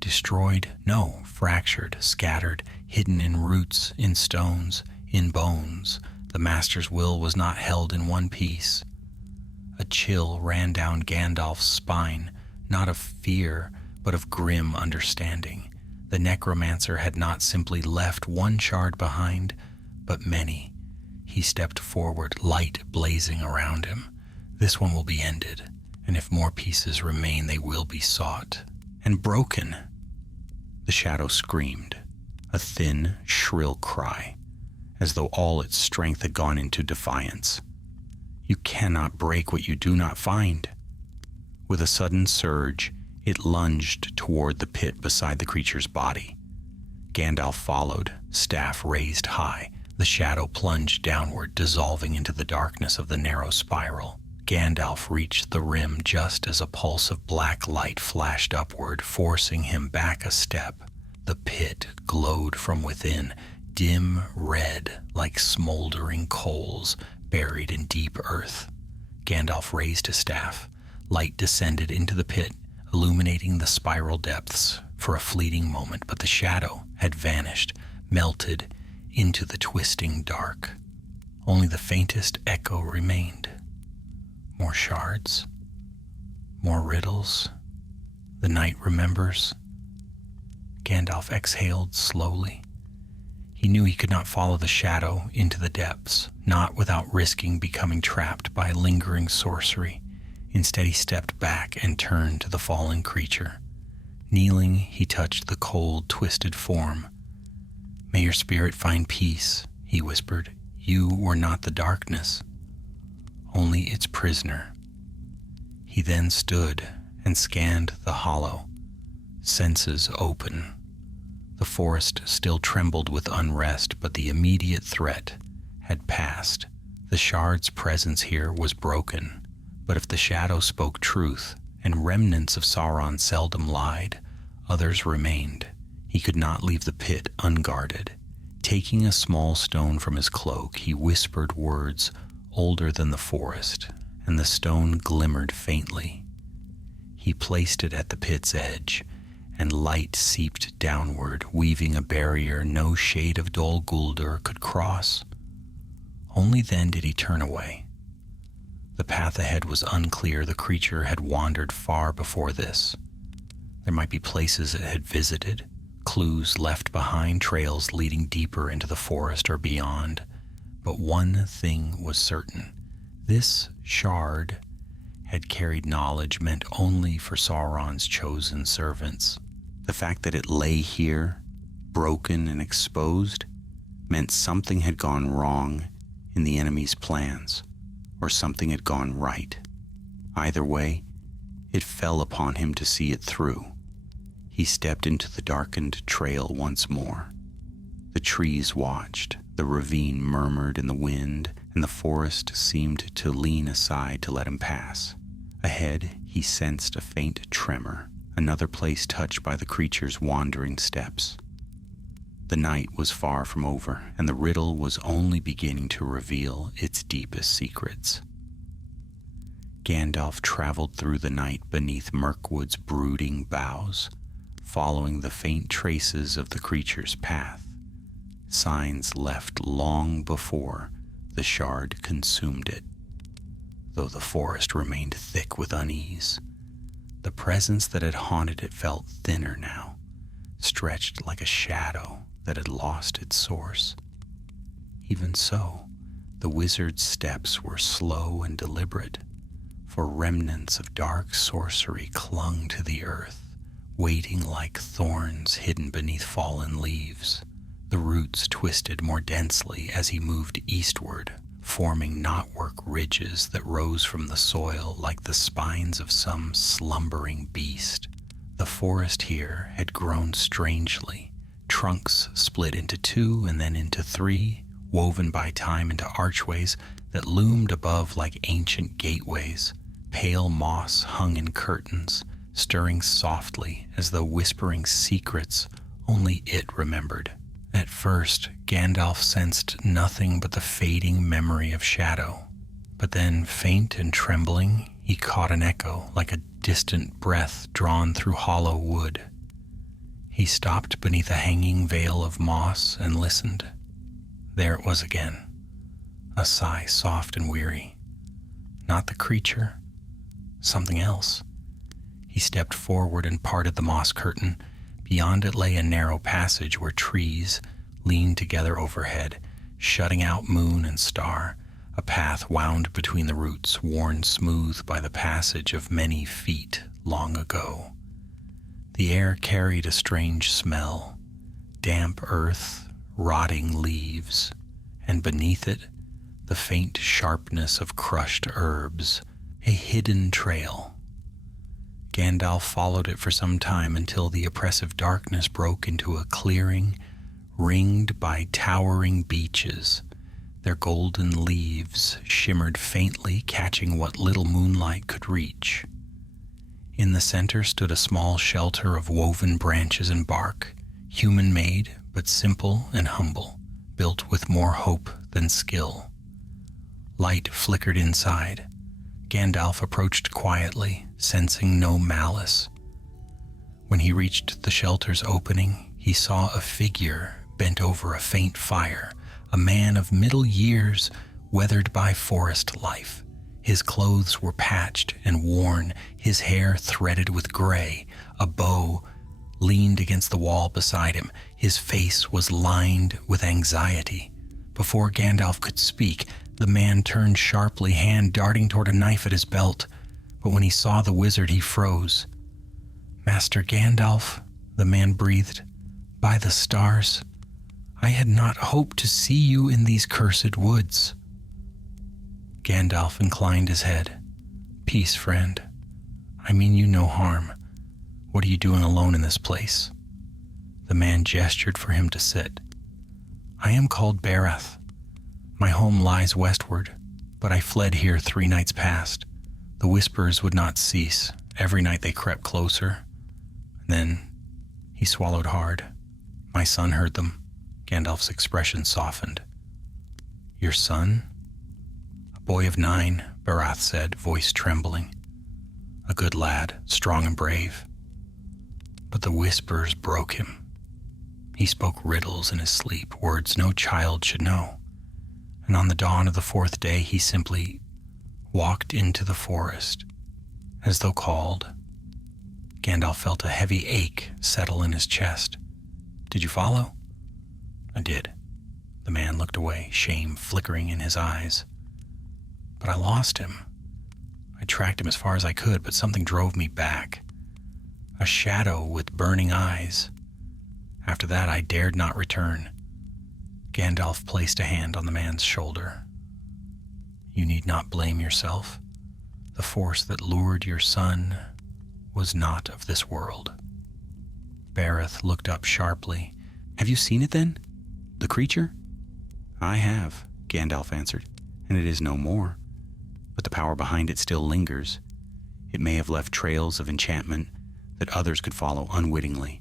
"Destroyed? No, fractured, scattered, hidden in roots, in stones, in bones. The master's will was not held in one piece." A chill ran down Gandalf's spine, not of fear, but of grim understanding. The necromancer had not simply left one shard behind, but many. He stepped forward, light blazing around him. "This one will be ended, and if more pieces remain, they will be sought. And broken!" The shadow screamed, a thin, shrill cry, as though all its strength had gone into defiance. "You cannot break what you do not find." With a sudden surge, it lunged toward the pit beside the creature's body. Gandalf followed, staff raised high. The shadow plunged downward, dissolving into the darkness of the narrow spiral. Gandalf reached the rim just as a pulse of black light flashed upward, forcing him back a step. The pit glowed from within, dim red like smoldering coals buried in deep earth. Gandalf raised his staff. Light descended into the pit, illuminating the spiral depths for a fleeting moment, but the shadow had vanished, melted into the twisting dark. Only the faintest echo remained. More shards, more riddles. The night remembers. Gandalf exhaled slowly. He knew he could not follow the shadow into the depths, not without risking becoming trapped by lingering sorcery. Instead, he stepped back and turned to the fallen creature. Kneeling, he touched the cold, twisted form. "May your spirit find peace," he whispered. "You were not the darkness, only its prisoner." He then stood and scanned the hollow, senses open. The forest still trembled with unrest, but the immediate threat had passed. The shard's presence here was broken. But if the shadow spoke truth, and remnants of Sauron seldom lied, others remained. He could not leave the pit unguarded. Taking a small stone from his cloak, he whispered words older than the forest, and the stone glimmered faintly. He placed it at the pit's edge, and light seeped downward, weaving a barrier no shade of Dol Guldur could cross. Only then did he turn away. The path ahead was unclear. The creature had wandered far before this. There might be places it had visited, clues left behind, trails leading deeper into the forest or beyond. But one thing was certain. This shard had carried knowledge meant only for Sauron's chosen servants. The fact that it lay here, broken and exposed, meant something had gone wrong in the enemy's plans, or something had gone right. Either way, it fell upon him to see it through. He stepped into the darkened trail once more. The trees watched, the ravine murmured in the wind, and the forest seemed to lean aside to let him pass. Ahead, he sensed a faint tremor, another place touched by the creature's wandering steps. The night was far from over, and the riddle was only beginning to reveal its deepest secrets. Gandalf traveled through the night beneath Mirkwood's brooding boughs, following the faint traces of the creature's path, signs left long before the shard consumed it. Though the forest remained thick with unease, the presence that had haunted it felt thinner now, stretched like a shadow that had lost its source. Even so, the wizard's steps were slow and deliberate, for remnants of dark sorcery clung to the earth, waiting like thorns hidden beneath fallen leaves. The roots twisted more densely as he moved eastward, forming knotwork ridges that rose from the soil like the spines of some slumbering beast. The forest here had grown strangely, trunks split into two and then into three, woven by time into archways that loomed above like ancient gateways. Pale moss hung in curtains, stirring softly as though whispering secrets only it remembered. At first, Gandalf sensed nothing but the fading memory of shadow. But then, faint and trembling, he caught an echo like a distant breath drawn through hollow wood. He stopped beneath a hanging veil of moss and listened. There it was again, a sigh soft and weary. Not the creature, something else. He stepped forward and parted the moss curtain. Beyond it lay a narrow passage where trees leaned together overhead, shutting out moon and star. A path wound between the roots, worn smooth by the passage of many feet long ago. The air carried a strange smell, damp earth, rotting leaves, and beneath it, the faint sharpness of crushed herbs, a hidden trail. Gandalf followed it for some time until the oppressive darkness broke into a clearing ringed by towering beeches. Their golden leaves shimmered faintly, catching what little moonlight could reach. In the center stood a small shelter of woven branches and bark, human-made but simple and humble, built with more hope than skill. Light flickered inside. Gandalf approached quietly, sensing no malice. When he reached the shelter's opening, he saw a figure bent over a faint fire, a man of middle years, weathered by forest life. His clothes were patched and worn, his hair threaded with gray. A bow leaned against the wall beside him. His face was lined with anxiety. Before Gandalf could speak, the man turned sharply, hand darting toward a knife at his belt. But when he saw the wizard, he froze. "Master Gandalf," the man breathed, "by the stars, I had not hoped to see you in these cursed woods." Gandalf inclined his head. "Peace, friend. I mean you no harm. What are you doing alone in this place?" The man gestured for him to sit. "I am called Barath. My home lies westward, but I fled here 3 nights past. The whispers would not cease. Every night they crept closer. Then he swallowed hard. My son heard them." Gandalf's expression softened. "Your son?" "A boy of 9, Barath said, voice trembling. "A good lad, strong and brave. But the whispers broke him. He spoke riddles in his sleep, words no child should know. And on the dawn of the 4th day, he simply walked into the forest, as though called." Gandalf felt a heavy ache settle in his chest. "Did you follow?" "I did." The man looked away, shame flickering in his eyes. "But I lost him. I tracked him as far as I could, but something drove me back. A shadow with burning eyes. After that, I dared not return." Gandalf placed a hand on the man's shoulder. "You need not blame yourself. The force that lured your son was not of this world." Barath looked up sharply. "Have you seen it then? The creature?" "I have," Gandalf answered, "and it is no more. But the power behind it still lingers. It may have left trails of enchantment that others could follow unwittingly."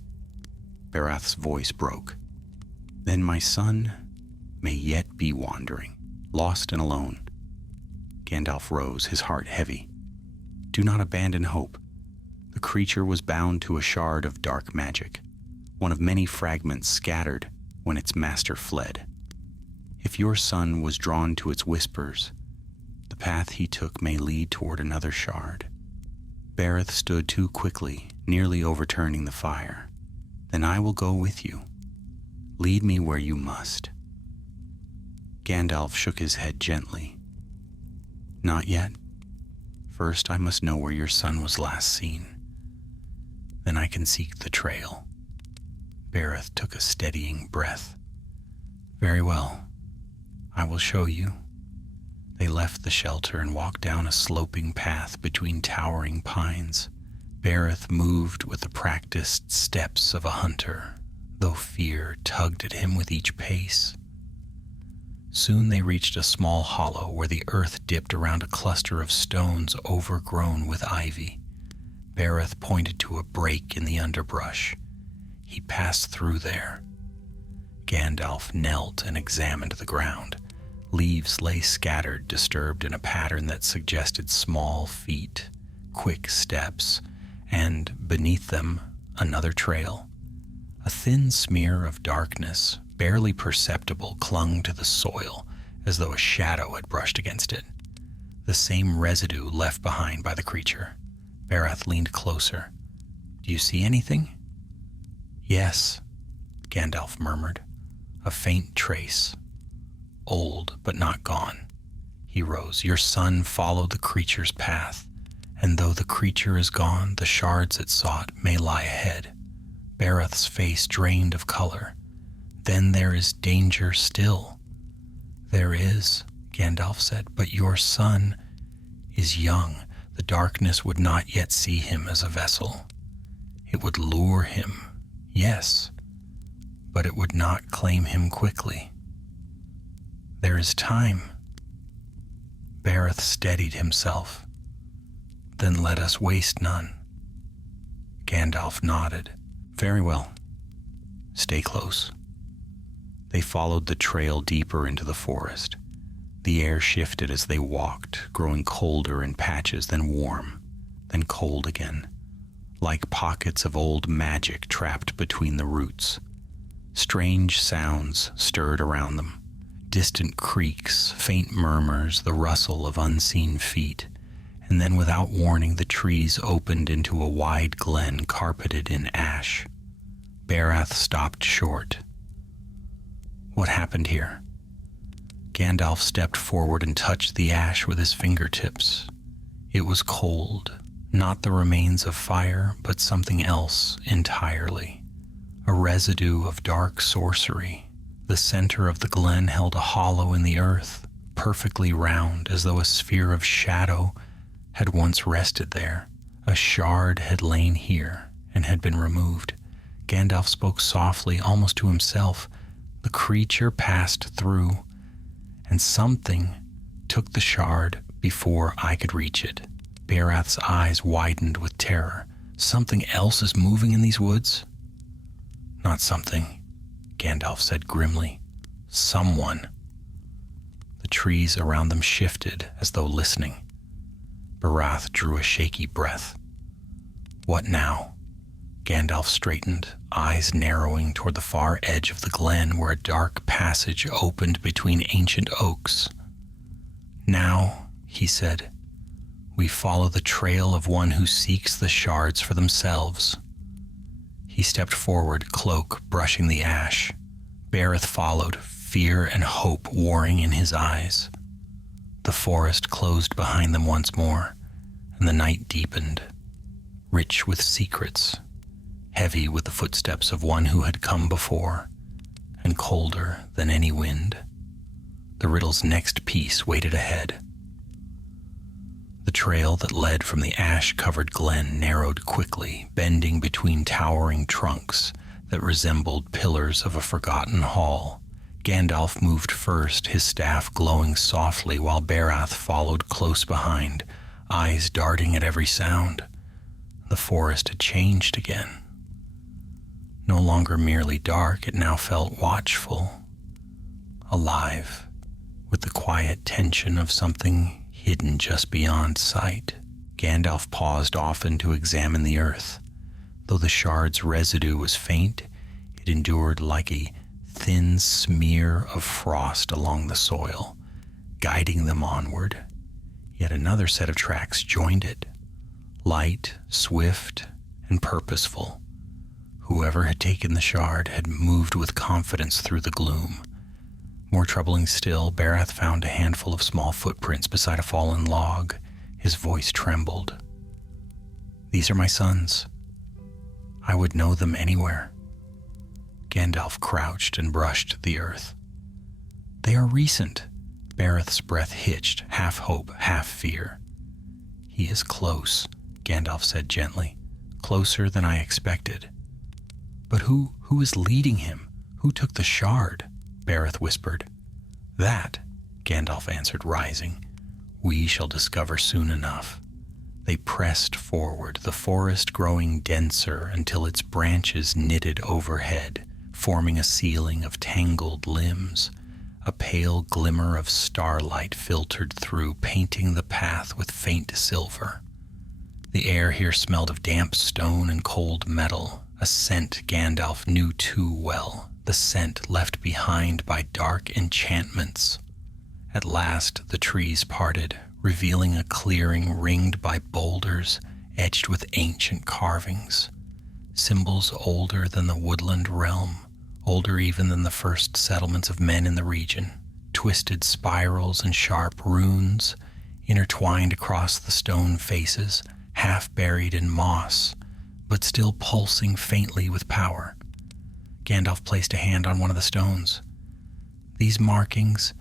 Barath's voice broke. "Then my son may yet be wandering, lost and alone." Gandalf rose, his heart heavy. Do not abandon hope. The creature was bound to a shard of dark magic, one of many fragments scattered when its master fled. If your son was drawn to its whispers, the path he took may lead toward another shard. Bereth stood too quickly, nearly overturning the fire. Then I will go with you. Lead me where you must. Gandalf shook his head gently. Not yet. First, I must know where your son was last seen. Then I can seek the trail. Bereth took a steadying breath. Very well. I will show you. They left the shelter and walked down a sloping path between towering pines. Bereth moved with the practiced steps of a hunter, though fear tugged at him with each pace. Soon they reached a small hollow where the earth dipped around a cluster of stones overgrown with ivy. Bereth pointed to a break in the underbrush. He passed through there. Gandalf knelt and examined the ground. Leaves lay scattered, disturbed in a pattern that suggested small feet, quick steps, and beneath them, another trail. A thin smear of darkness, barely perceptible, clung to the soil, as though a shadow had brushed against it. The same residue left behind by the creature. Bereth leaned closer. Do you see anything? Yes, Gandalf murmured. A faint trace. Old, but not gone. He rose. Your son followed the creature's path, and though the creature is gone, the shards it sought may lie ahead. Bereth's face drained of color. Then there is danger still. There is, Gandalf said, but your son is young. The darkness would not yet see him as a vessel. It would lure him, yes, but it would not claim him quickly. There is time. Bereth steadied himself. Then let us waste none. Gandalf nodded. Very well. Stay close. They followed the trail deeper into the forest. The air shifted as they walked, growing colder in patches, then warm, then cold again, like pockets of old magic trapped between the roots. Strange sounds stirred around them. Distant creaks, faint murmurs, the rustle of unseen feet, and then without warning the trees opened into a wide glen carpeted in ash. Bereth stopped short. What happened here? Gandalf stepped forward and touched the ash with his fingertips. It was cold, not the remains of fire, but something else entirely. A residue of dark sorcery. The center of the glen held a hollow in the earth, perfectly round, as though a sphere of shadow had once rested there. A shard had lain here and had been removed. Gandalf spoke softly, almost to himself. The creature passed through, and something took the shard before I could reach it. Bereth's eyes widened with terror. Something else is moving in these woods? Not something, Gandalf said grimly. Someone. The trees around them shifted as though listening. Barath drew a shaky breath. What now? Gandalf straightened, eyes narrowing toward the far edge of the glen where a dark passage opened between ancient oaks. Now, he said, we follow the trail of one who seeks the shards for themselves. He stepped forward, cloak brushing the ash. Bereth followed, fear and hope warring in his eyes. The forest closed behind them once more, and the night deepened, rich with secrets, heavy with the footsteps of one who had come before, and colder than any wind. The Riddle's next piece waited ahead. The trail that led from the ash-covered glen narrowed quickly, bending between towering trunks that resembled pillars of a forgotten hall. Gandalf moved first, his staff glowing softly, while Bereth followed close behind, eyes darting at every sound. The forest had changed again. No longer merely dark, it now felt watchful, alive, with the quiet tension of something hidden just beyond sight. Gandalf paused often to examine the earth. Though the shard's residue was faint, it endured like a thin smear of frost along the soil, guiding them onward. Yet another set of tracks joined it, light, swift, and purposeful. Whoever had taken the shard had moved with confidence through the gloom. More troubling still, Barath found a handful of small footprints beside a fallen log. His voice trembled. "These are my sons. I would know them anywhere." Gandalf crouched and brushed the earth. "They are recent." Barath's breath hitched, half hope, half fear. "He is close," Gandalf said gently. "Closer than I expected." "But who is leading him? Who took the shard?" Barath whispered. "That," Gandalf answered, rising, "we shall discover soon enough." They pressed forward, the forest growing denser until its branches knitted overhead, forming a ceiling of tangled limbs. A pale glimmer of starlight filtered through, painting the path with faint silver. The air here smelled of damp stone and cold metal, a scent Gandalf knew too well, the scent left behind by dark enchantments. At last the trees parted, revealing a clearing ringed by boulders etched with ancient carvings, symbols older than the woodland realm, older even than the first settlements of men in the region. Twisted spirals and sharp runes intertwined across the stone faces, half buried in moss, but still pulsing faintly with power. Gandalf placed a hand on one of the stones. These markings,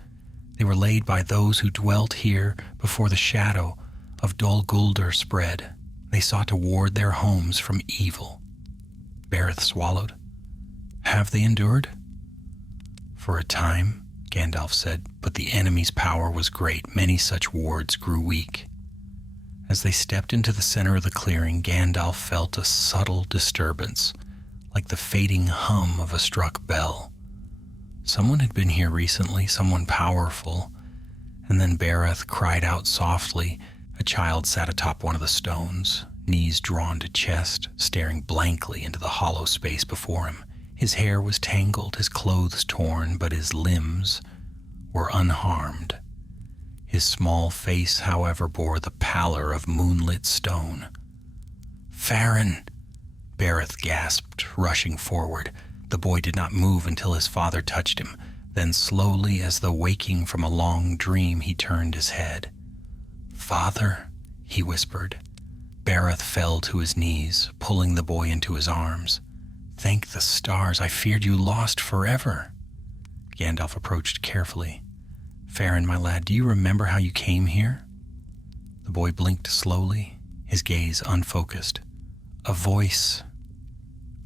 they were laid by those who dwelt here before the shadow of Dol Guldur spread. They sought to ward their homes from evil. Barath swallowed. "Have they endured?" "For a time," Gandalf said, "but the enemy's power was great. Many such wards grew weak." As they stepped into the center of the clearing, Gandalf felt a subtle disturbance, like the fading hum of a struck bell. Someone had been here recently, someone powerful, and then Barath cried out softly. A child sat atop one of the stones, knees drawn to chest, staring blankly into the hollow space before him. His hair was tangled, his clothes torn, but his limbs were unharmed. His small face, however, bore the pallor of moonlit stone. "Farron!" Barath gasped, rushing forward. The boy did not move until his father touched him. Then slowly, as though waking from a long dream, he turned his head. "Father," he whispered. Barath fell to his knees, pulling the boy into his arms. "Thank the stars, I feared you lost forever." Gandalf approached carefully. "Farron, my lad, do you remember how you came here?" The boy blinked slowly, his gaze unfocused. "A voice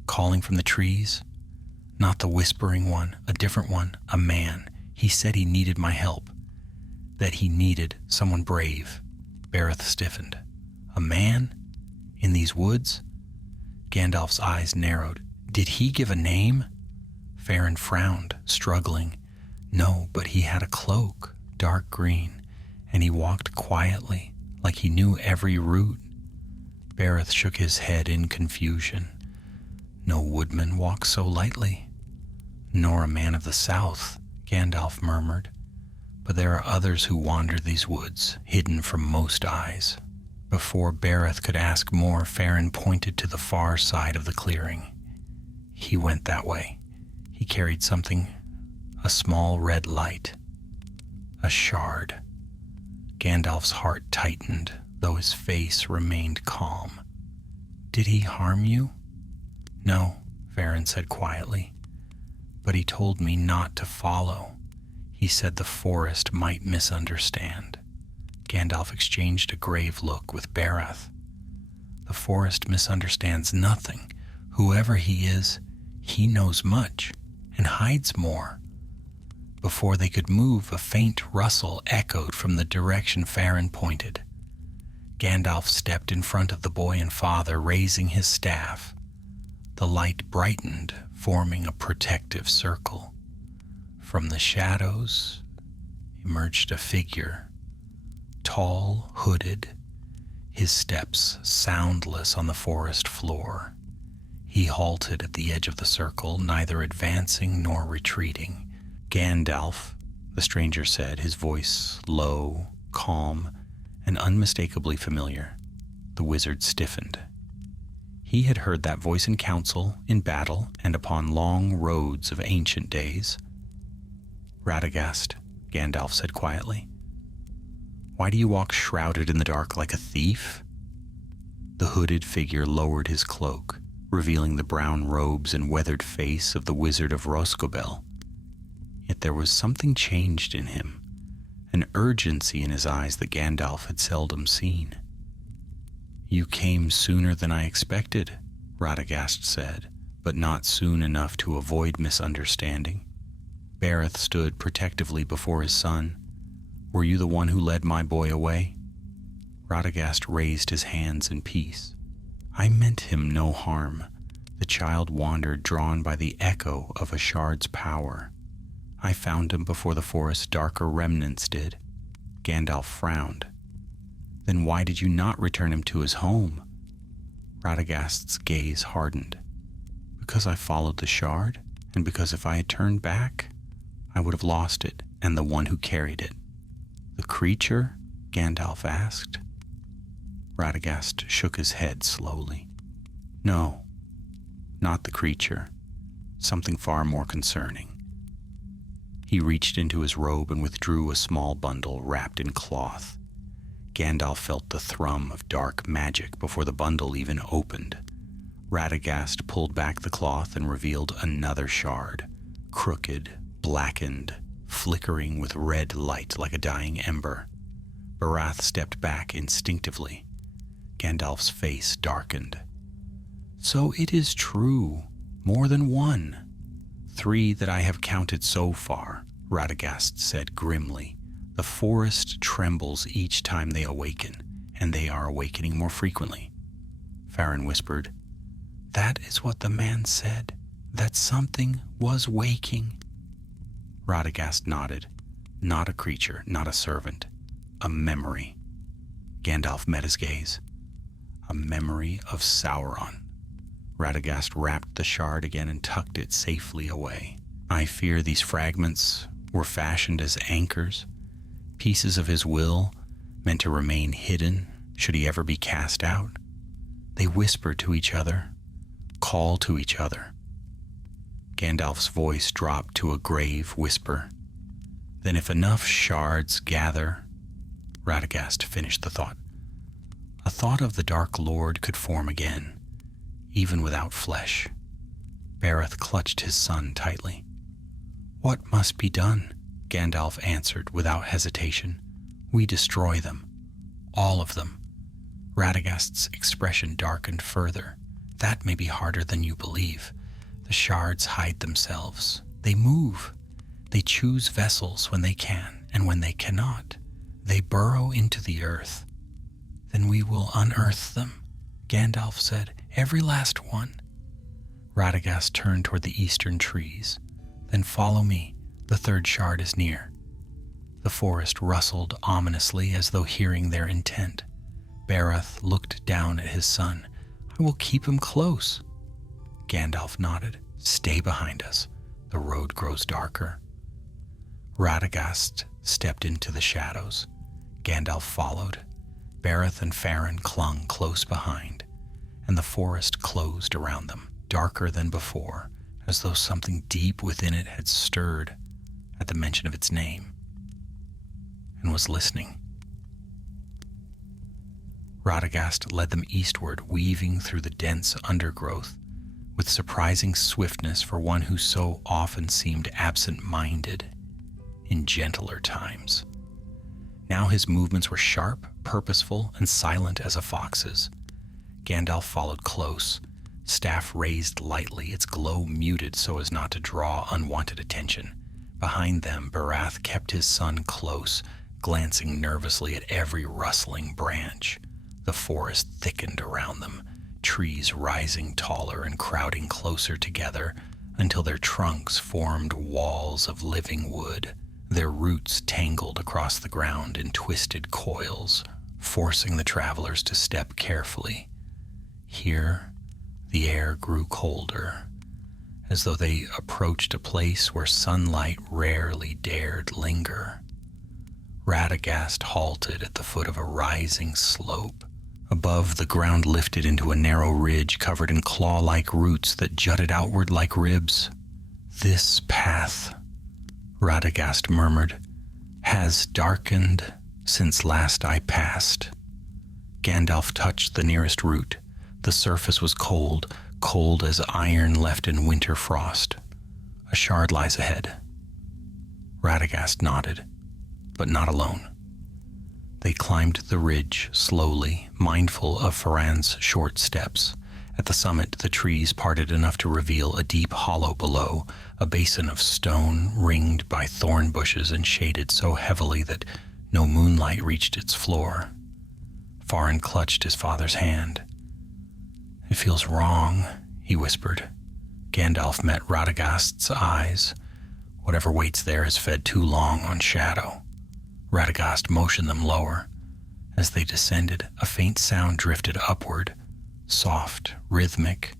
calling from the trees? Not the whispering one, a different one, a man. He said he needed my help, that he needed someone brave." Barath stiffened. "A man? In these woods?" Gandalf's eyes narrowed. "Did he give a name?" Farron frowned, struggling. "No, but he had a cloak, dark green, and he walked quietly, like he knew every route." Barath shook his head in confusion. "No woodman walks so lightly." "Nor a man of the south," Gandalf murmured. "But there are others who wander these woods, hidden from most eyes." Before Barath could ask more, Farron pointed to the far side of the clearing. "He went that way. He carried something, a small red light. A shard." Gandalf's heart tightened, though his face remained calm. "Did he harm you?" "No," Farron said quietly. "But he told me not to follow. He said the forest might misunderstand." Gandalf exchanged a grave look with Barath. "The forest misunderstands nothing. Whoever he is, he knows much and hides more." Before they could move, a faint rustle echoed from the direction Farron pointed. Gandalf stepped in front of the boy and father, raising his staff. The light brightened, forming a protective circle. From the shadows emerged a figure, tall, hooded, his steps soundless on the forest floor. He halted at the edge of the circle, neither advancing nor retreating. "Gandalf," the stranger said, his voice low, calm, and unmistakably familiar. The wizard stiffened. He had heard that voice in council, in battle, and upon long roads of ancient days. "Radagast," Gandalf said quietly, "why do you walk shrouded in the dark like a thief?" The hooded figure lowered his cloak, revealing the brown robes and weathered face of the Wizard of Roscobel. Yet there was something changed in him, an urgency in his eyes that Gandalf had seldom seen. "You came sooner than I expected," Radagast said, "but not soon enough to avoid misunderstanding." Bareth stood protectively before his son. "Were you the one who led my boy away?" Radagast raised his hands in peace. "I meant him no harm." The child wandered, drawn by the echo of a shard's power. "I found him before the forest's darker remnants did." Gandalf frowned. "Then why did you not return him to his home?" Radagast's gaze hardened. "Because I followed the shard, and because if I had turned back, I would have lost it and the one who carried it." "The creature?" Gandalf asked. Radagast shook his head slowly. "No, not the creature. Something far more concerning." He reached into his robe and withdrew a small bundle wrapped in cloth. Gandalf felt the thrum of dark magic before the bundle even opened. Radagast pulled back the cloth and revealed another shard, crooked, blackened, flickering with red light like a dying ember. Barath stepped back instinctively. Gandalf's face darkened. "So it is true, more than one." "3 that I have counted so far," Radagast said grimly. "The forest trembles each time they awaken, and they are awakening more frequently." Farron whispered, "That is what the man said, that something was waking." Radagast nodded. "Not a creature, not a servant. A memory." Gandalf met his gaze. "A memory of Sauron." Radagast wrapped the shard again and tucked it safely away. "I fear these fragments were fashioned as anchors, pieces of his will meant to remain hidden should he ever be cast out. They whisper to each other, call to each other." Gandalf's voice dropped to a grave whisper. "Then if enough shards gather," Radagast finished the thought, "a thought of the Dark Lord could form again, even without flesh." Bareth clutched his son tightly. "What must be done?" Gandalf answered without hesitation. "We destroy them. All of them." Radagast's expression darkened further. "That may be harder than you believe. The shards hide themselves. They move. They choose vessels when they can, and when they cannot, they burrow into the earth." "Then we will unearth them," Gandalf said. "Every last one." Radagast turned toward the eastern trees. "Then follow me. The 3rd shard is near." The forest rustled ominously as though hearing their intent. Bareth looked down at his son. "I will keep him close." Gandalf nodded. "Stay behind us. The road grows darker." Radagast stepped into the shadows. Gandalf followed. Bareth and Farron clung close behind, and the forest closed around them, darker than before, as though something deep within it had stirred at the mention of its name and was listening. Radagast led them eastward, weaving through the dense undergrowth with surprising swiftness for one who so often seemed absent-minded in gentler times. Now his movements were sharp, purposeful, and silent as a fox's. Gandalf followed close, staff raised lightly, its glow muted so as not to draw unwanted attention. Behind them, Barath kept his son close, glancing nervously at every rustling branch. The forest thickened around them, trees rising taller and crowding closer together until their trunks formed walls of living wood. Their roots tangled across the ground in twisted coils, forcing the travelers to step carefully. Here, the air grew colder, as though they approached a place where sunlight rarely dared linger. Radagast halted at the foot of a rising slope. Above, the ground lifted into a narrow ridge covered in claw-like roots that jutted outward like ribs. "This path," Radagast murmured, "has darkened since last I passed." Gandalf touched the nearest root. The surface was cold, cold as iron left in winter frost. "A shard lies ahead." Radagast nodded, but not alone. They climbed the ridge slowly, mindful of Faran's short steps. At the summit, the trees parted enough to reveal a deep hollow below, a basin of stone ringed by thorn bushes and shaded so heavily that no moonlight reached its floor. Faran clutched his father's hand. "It feels wrong," he whispered. Gandalf met Radagast's eyes. "Whatever waits there has fed too long on shadow." Radagast motioned them lower. As they descended, a faint sound drifted upward, soft, rhythmic,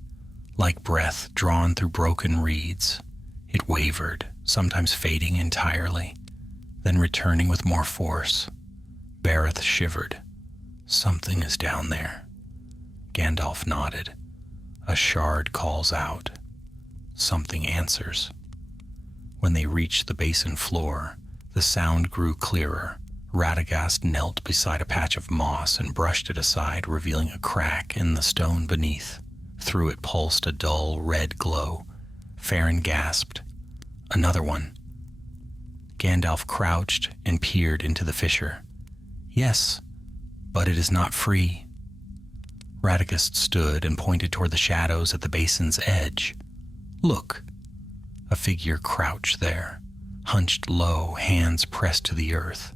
like breath drawn through broken reeds. It wavered, sometimes fading entirely, then returning with more force. Bareth shivered. "Something is down there." Gandalf nodded. "A shard calls out. Something answers." When they reached the basin floor, the sound grew clearer. Radagast knelt beside a patch of moss and brushed it aside, revealing a crack in the stone beneath. Through it pulsed a dull red glow. Faran gasped. "Another one." Gandalf crouched and peered into the fissure. "Yes, but it is not free." Radagast stood and pointed toward the shadows at the basin's edge. "Look." A figure crouched there, hunched low, hands pressed to the earth.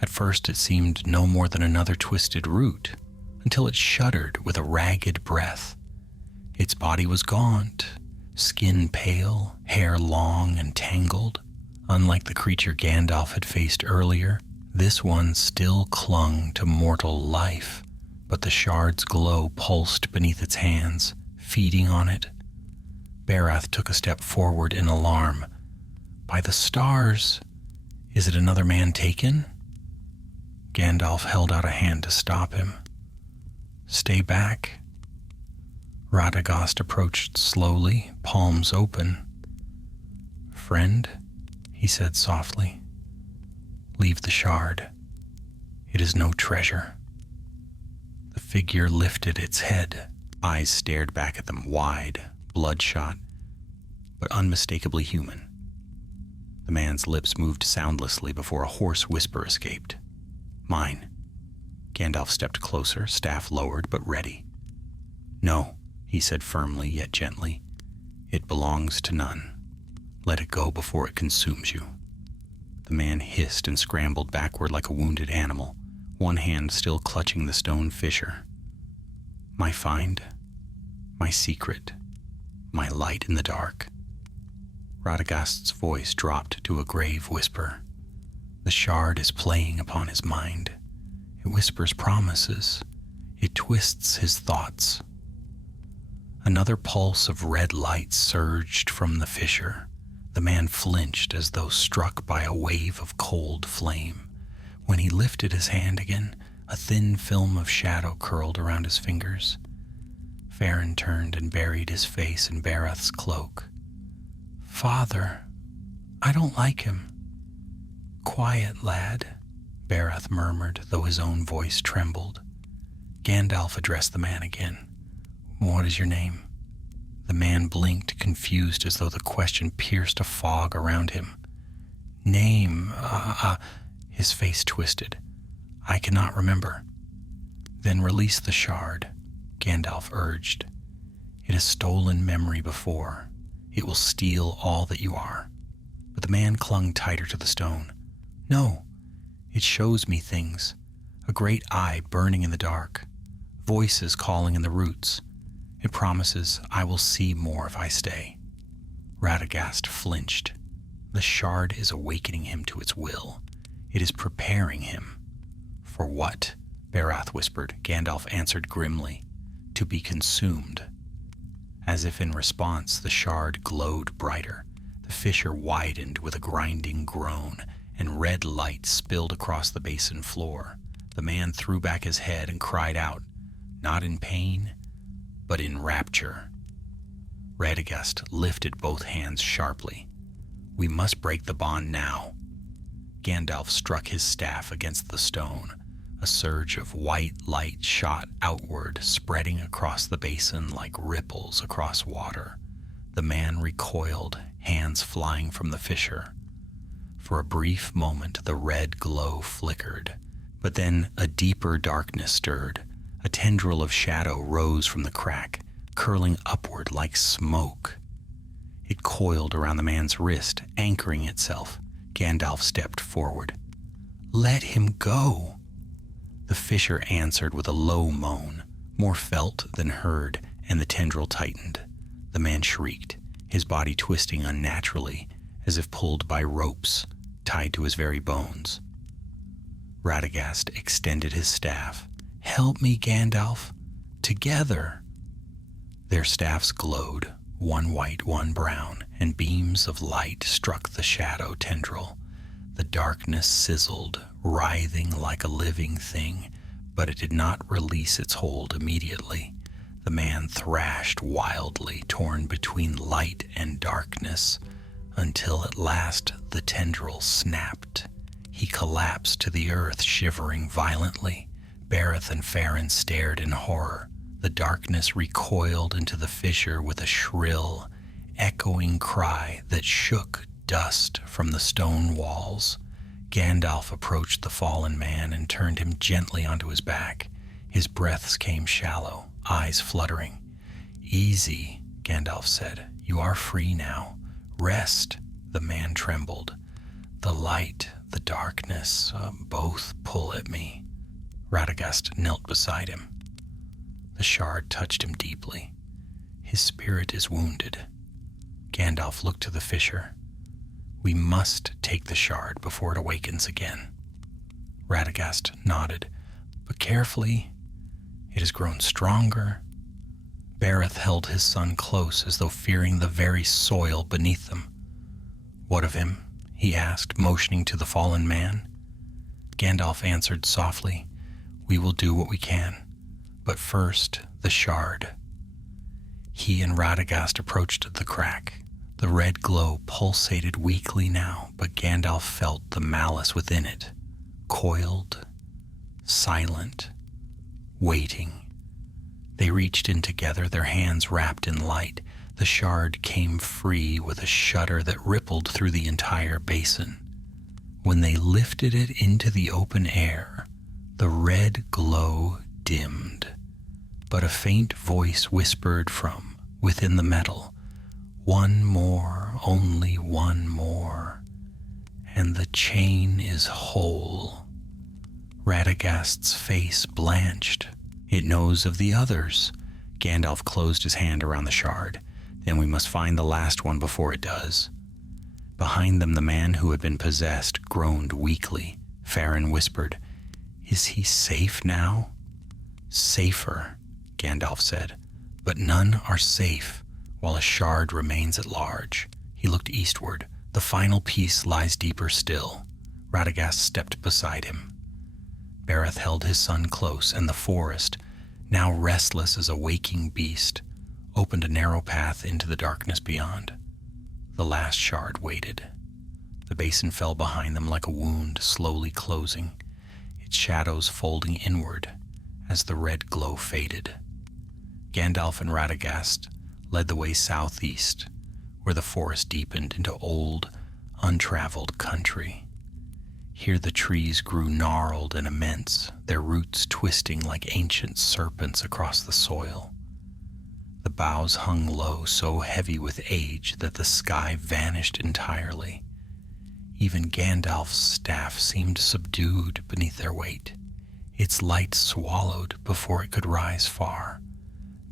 At first it seemed no more than another twisted root, until it shuddered with a ragged breath. Its body was gaunt, skin pale, hair long and tangled. Unlike the creature Gandalf had faced earlier, this one still clung to mortal life, but the shard's glow pulsed beneath its hands, feeding on it. Bareth took a step forward in alarm. "By the stars! Is it another man taken?" Gandalf held out a hand to stop him. "Stay back." Radagast approached slowly, palms open. "Friend," he said softly, "leave the shard. It is no treasure." The figure lifted its head. Eyes stared back at them wide, bloodshot, but unmistakably human. The man's lips moved soundlessly before a hoarse whisper escaped. "Mine." Gandalf stepped closer, staff lowered but ready. "No," he said firmly yet gently. "It belongs to none. Let it go before it consumes you." The man hissed and scrambled backward like a wounded animal, one hand still clutching the stone fissure. "My find, my secret, my light in the dark." Radagast's voice dropped to a grave whisper. "The shard is playing upon his mind. It whispers promises. It twists his thoughts." Another pulse of red light surged from the fissure. The man flinched as though struck by a wave of cold flame. When he lifted his hand again, a thin film of shadow curled around his fingers. Faran turned and buried his face in Bareth's cloak. "Father, I don't like him." "Quiet, lad," Bareth murmured, though his own voice trembled. Gandalf addressed the man again. "What is your name?" The man blinked, confused, as though the question pierced a fog around him. "Name, his face twisted. "I cannot remember." "Then release the shard," Gandalf urged. "It has stolen memory before. It will steal all that you are." But the man clung tighter to the stone. "No, it shows me things. A great eye burning in the dark. Voices calling in the roots. It promises I will see more if I stay." Radagast flinched. The shard is awakening him to its will. It is preparing him. For what? Barath whispered. Gandalf answered grimly, "To be consumed." As if in response, the shard glowed brighter. The fissure widened with a grinding groan, and red light spilled across the basin floor. The man threw back his head and cried out, not in pain, but in rapture. Radagast lifted both hands sharply. "We must break the bond now." Gandalf struck his staff against the stone. A surge of white light shot outward, spreading across the basin like ripples across water. The man recoiled, hands flying from the fissure. For a brief moment, the red glow flickered, but then a deeper darkness stirred. A tendril of shadow rose from the crack, curling upward like smoke. It coiled around the man's wrist, anchoring itself. Gandalf stepped forward. "Let him go!" The fissure answered with a low moan, more felt than heard, and the tendril tightened. The man shrieked, his body twisting unnaturally, as if pulled by ropes tied to his very bones. Radagast extended his staff. "Help me, Gandalf! Together!" Their staffs glowed, one white, one brown, and beams of light struck the shadow tendril. The darkness sizzled, writhing like a living thing, but it did not release its hold immediately. The man thrashed wildly, torn between light and darkness, until at last the tendril snapped. He collapsed to the earth, shivering violently. Bareth and Farron stared in horror. The darkness recoiled into the fissure with a shrill, echoing cry that shook dust from the stone walls. Gandalf approached the fallen man and turned him gently onto his back. His breaths came shallow, eyes fluttering. "Easy," Gandalf said. "You are free now. Rest." The man trembled. "The light, the darkness, both pull at me." Radagast knelt beside him. The shard touched him deeply. "His spirit is wounded." Gandalf looked to the fissure. "We must take the shard before it awakens again." Radagast nodded. "But carefully. It has grown stronger." Bareth held his son close as though fearing the very soil beneath them. "What of him?" he asked, motioning to the fallen man. Gandalf answered softly, "We will do what we can. But first, the shard." He and Radagast approached the crack. The red glow pulsated weakly now, but Gandalf felt the malice within it, coiled, silent, waiting. They reached in together, their hands wrapped in light. The shard came free with a shudder that rippled through the entire basin. When they lifted it into the open air, the red glow dimmed, but a faint voice whispered from within the metal, "One more, only one more, and the chain is whole." Radagast's face blanched. "It knows of the others." Gandalf closed his hand around the shard. "Then we must find the last one before it does." Behind them, the man who had been possessed groaned weakly. Farron whispered, "Is he safe now?" "Safer," Gandalf said, "but none are safe while a shard remains at large." He looked eastward. "The final piece lies deeper still." Radagast stepped beside him. Bareth held his son close, and the forest, now restless as a waking beast, opened a narrow path into the darkness beyond. The last shard waited. The basin fell behind them like a wound slowly closing, its shadows folding inward as the red glow faded. Gandalf and Radagast led the way southeast, where the forest deepened into old, untraveled country. Here the trees grew gnarled and immense, their roots twisting like ancient serpents across the soil. The boughs hung low, so heavy with age that the sky vanished entirely. Even Gandalf's staff seemed subdued beneath their weight, its light swallowed before it could rise far.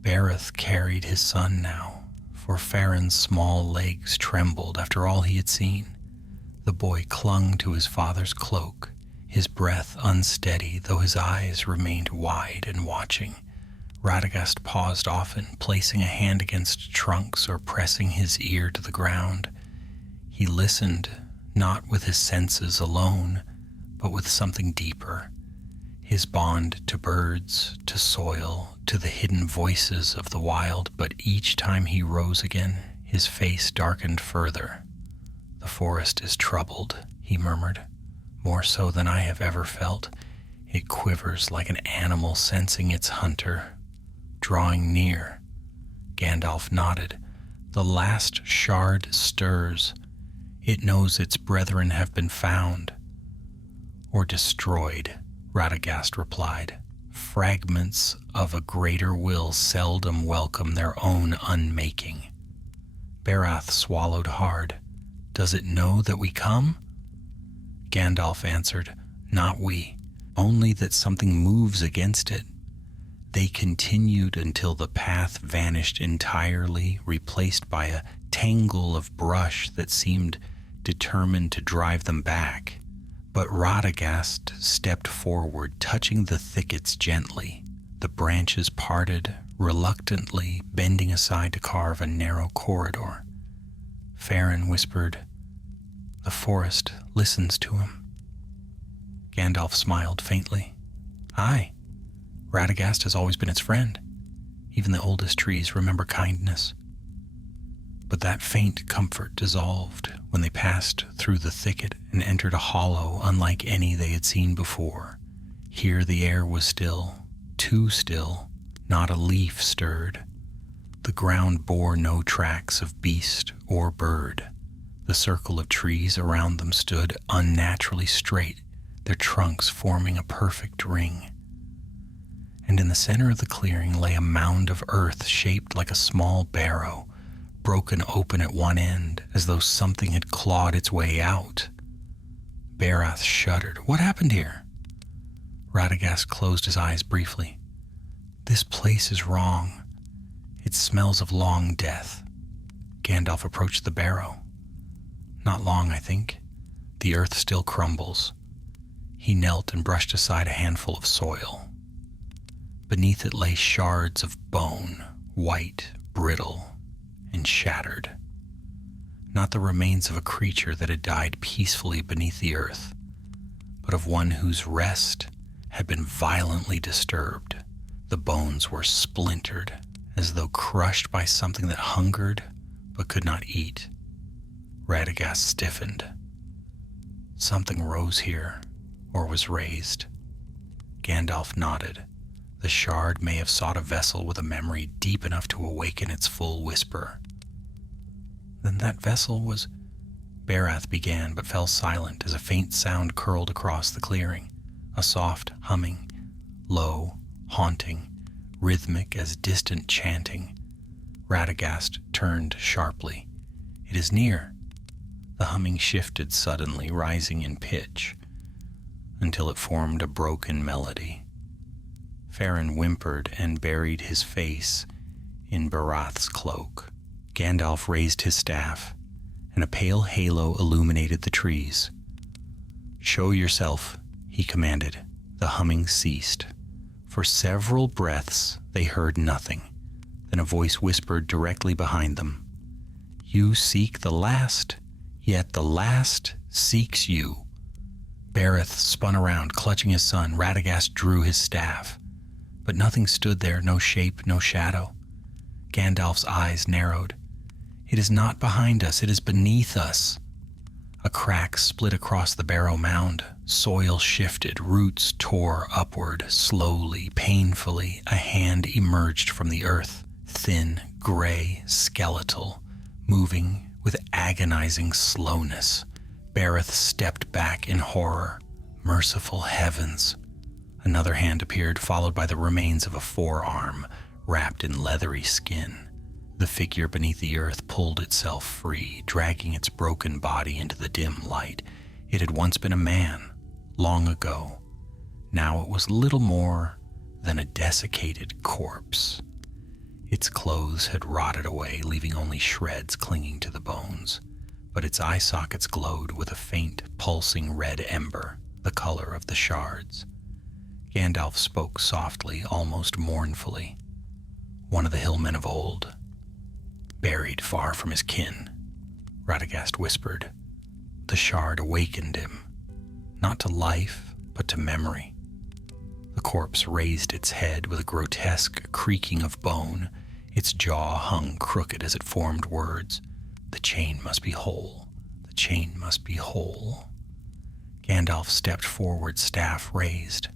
Bareth carried his son now, for Farron's small legs trembled after all he had seen. The boy clung to his father's cloak, his breath unsteady, though his eyes remained wide and watching. Radagast paused often, placing a hand against trunks or pressing his ear to the ground. He listened, not with his senses alone, but with something deeper. His bond to birds, to soil, to the hidden voices of the wild, but each time he rose again, his face darkened further. "The forest is troubled," he murmured, "more so than I have ever felt. It quivers like an animal sensing its hunter, drawing near." Gandalf nodded. "The last shard stirs. It knows its brethren have been found." "Or destroyed," Radagast replied. "Fragments of a greater will seldom welcome their own unmaking." Barath swallowed hard. "Does it know that we come?" Gandalf answered, "Not we, only that something moves against it." They continued until the path vanished entirely, replaced by a tangle of brush that seemed determined to drive them back. But Radagast stepped forward, touching the thickets gently. The branches parted, reluctantly bending aside to carve a narrow corridor. Farin whispered, "The forest listens to him." Gandalf smiled faintly. "Aye, Radagast has always been its friend. Even the oldest trees remember kindness." But that faint comfort dissolved when they passed through the thicket and entered a hollow unlike any they had seen before. Here the air was still, too still. Not a leaf stirred. The ground bore no tracks of beast or bird. The circle of trees around them stood unnaturally straight, their trunks forming a perfect ring. And in the center of the clearing lay a mound of earth shaped like a small barrow, broken open at one end, as though something had clawed its way out. Barath shuddered. "What happened here?" Radagast closed his eyes briefly. "This place is wrong. It smells of long death." Gandalf approached the barrow. "Not long, I think. The earth still crumbles." He knelt and brushed aside a handful of soil. Beneath it lay shards of bone, white, brittle, and shattered. Not the remains of a creature that had died peacefully beneath the earth, but of one whose rest had been violently disturbed. The bones were splintered, as though crushed by something that hungered but could not eat. Radagast stiffened. Something rose here, or was raised. Gandalf nodded. The shard may have sought a vessel with a memory deep enough to awaken its full whisper. "Then that vessel was—" Barath began, but fell silent as a faint sound curled across the clearing. A soft humming, low, haunting, rhythmic as distant chanting. Radagast turned sharply. "It is near." The humming shifted suddenly, rising in pitch, until it formed a broken melody. Farin whimpered and buried his face in Barath's cloak. Gandalf raised his staff, and a pale halo illuminated the trees. "Show yourself," he commanded. The humming ceased. For several breaths they heard nothing. Then a voice whispered directly behind them, "You seek the last, yet the last seeks you." Barath spun around, clutching his son. Radagast drew his staff. But nothing stood there, no shape, no shadow. Gandalf's eyes narrowed. "It is not behind us, it is beneath us." A crack split across the barrow mound. Soil shifted, roots tore upward, slowly, painfully. A hand emerged from the earth, thin, gray, skeletal, moving with agonizing slowness. Barath stepped back in horror. Merciful heavens! Another hand appeared, followed by the remains of a forearm, wrapped in leathery skin. The figure beneath the earth pulled itself free, dragging its broken body into the dim light. It had once been a man, long ago. Now it was little more than a desiccated corpse. Its clothes had rotted away, leaving only shreds clinging to the bones, but its eye sockets glowed with a faint, pulsing red ember. the color of the shards. Gandalf spoke softly, almost mournfully. One of the hillmen of old, buried far from his kin, Radagast whispered. The shard awakened him, not to life, but to memory. The corpse raised its head with a grotesque creaking of bone. Its jaw hung crooked as it formed words. The chain must be whole. The chain must be whole. Gandalf stepped forward, staff raised.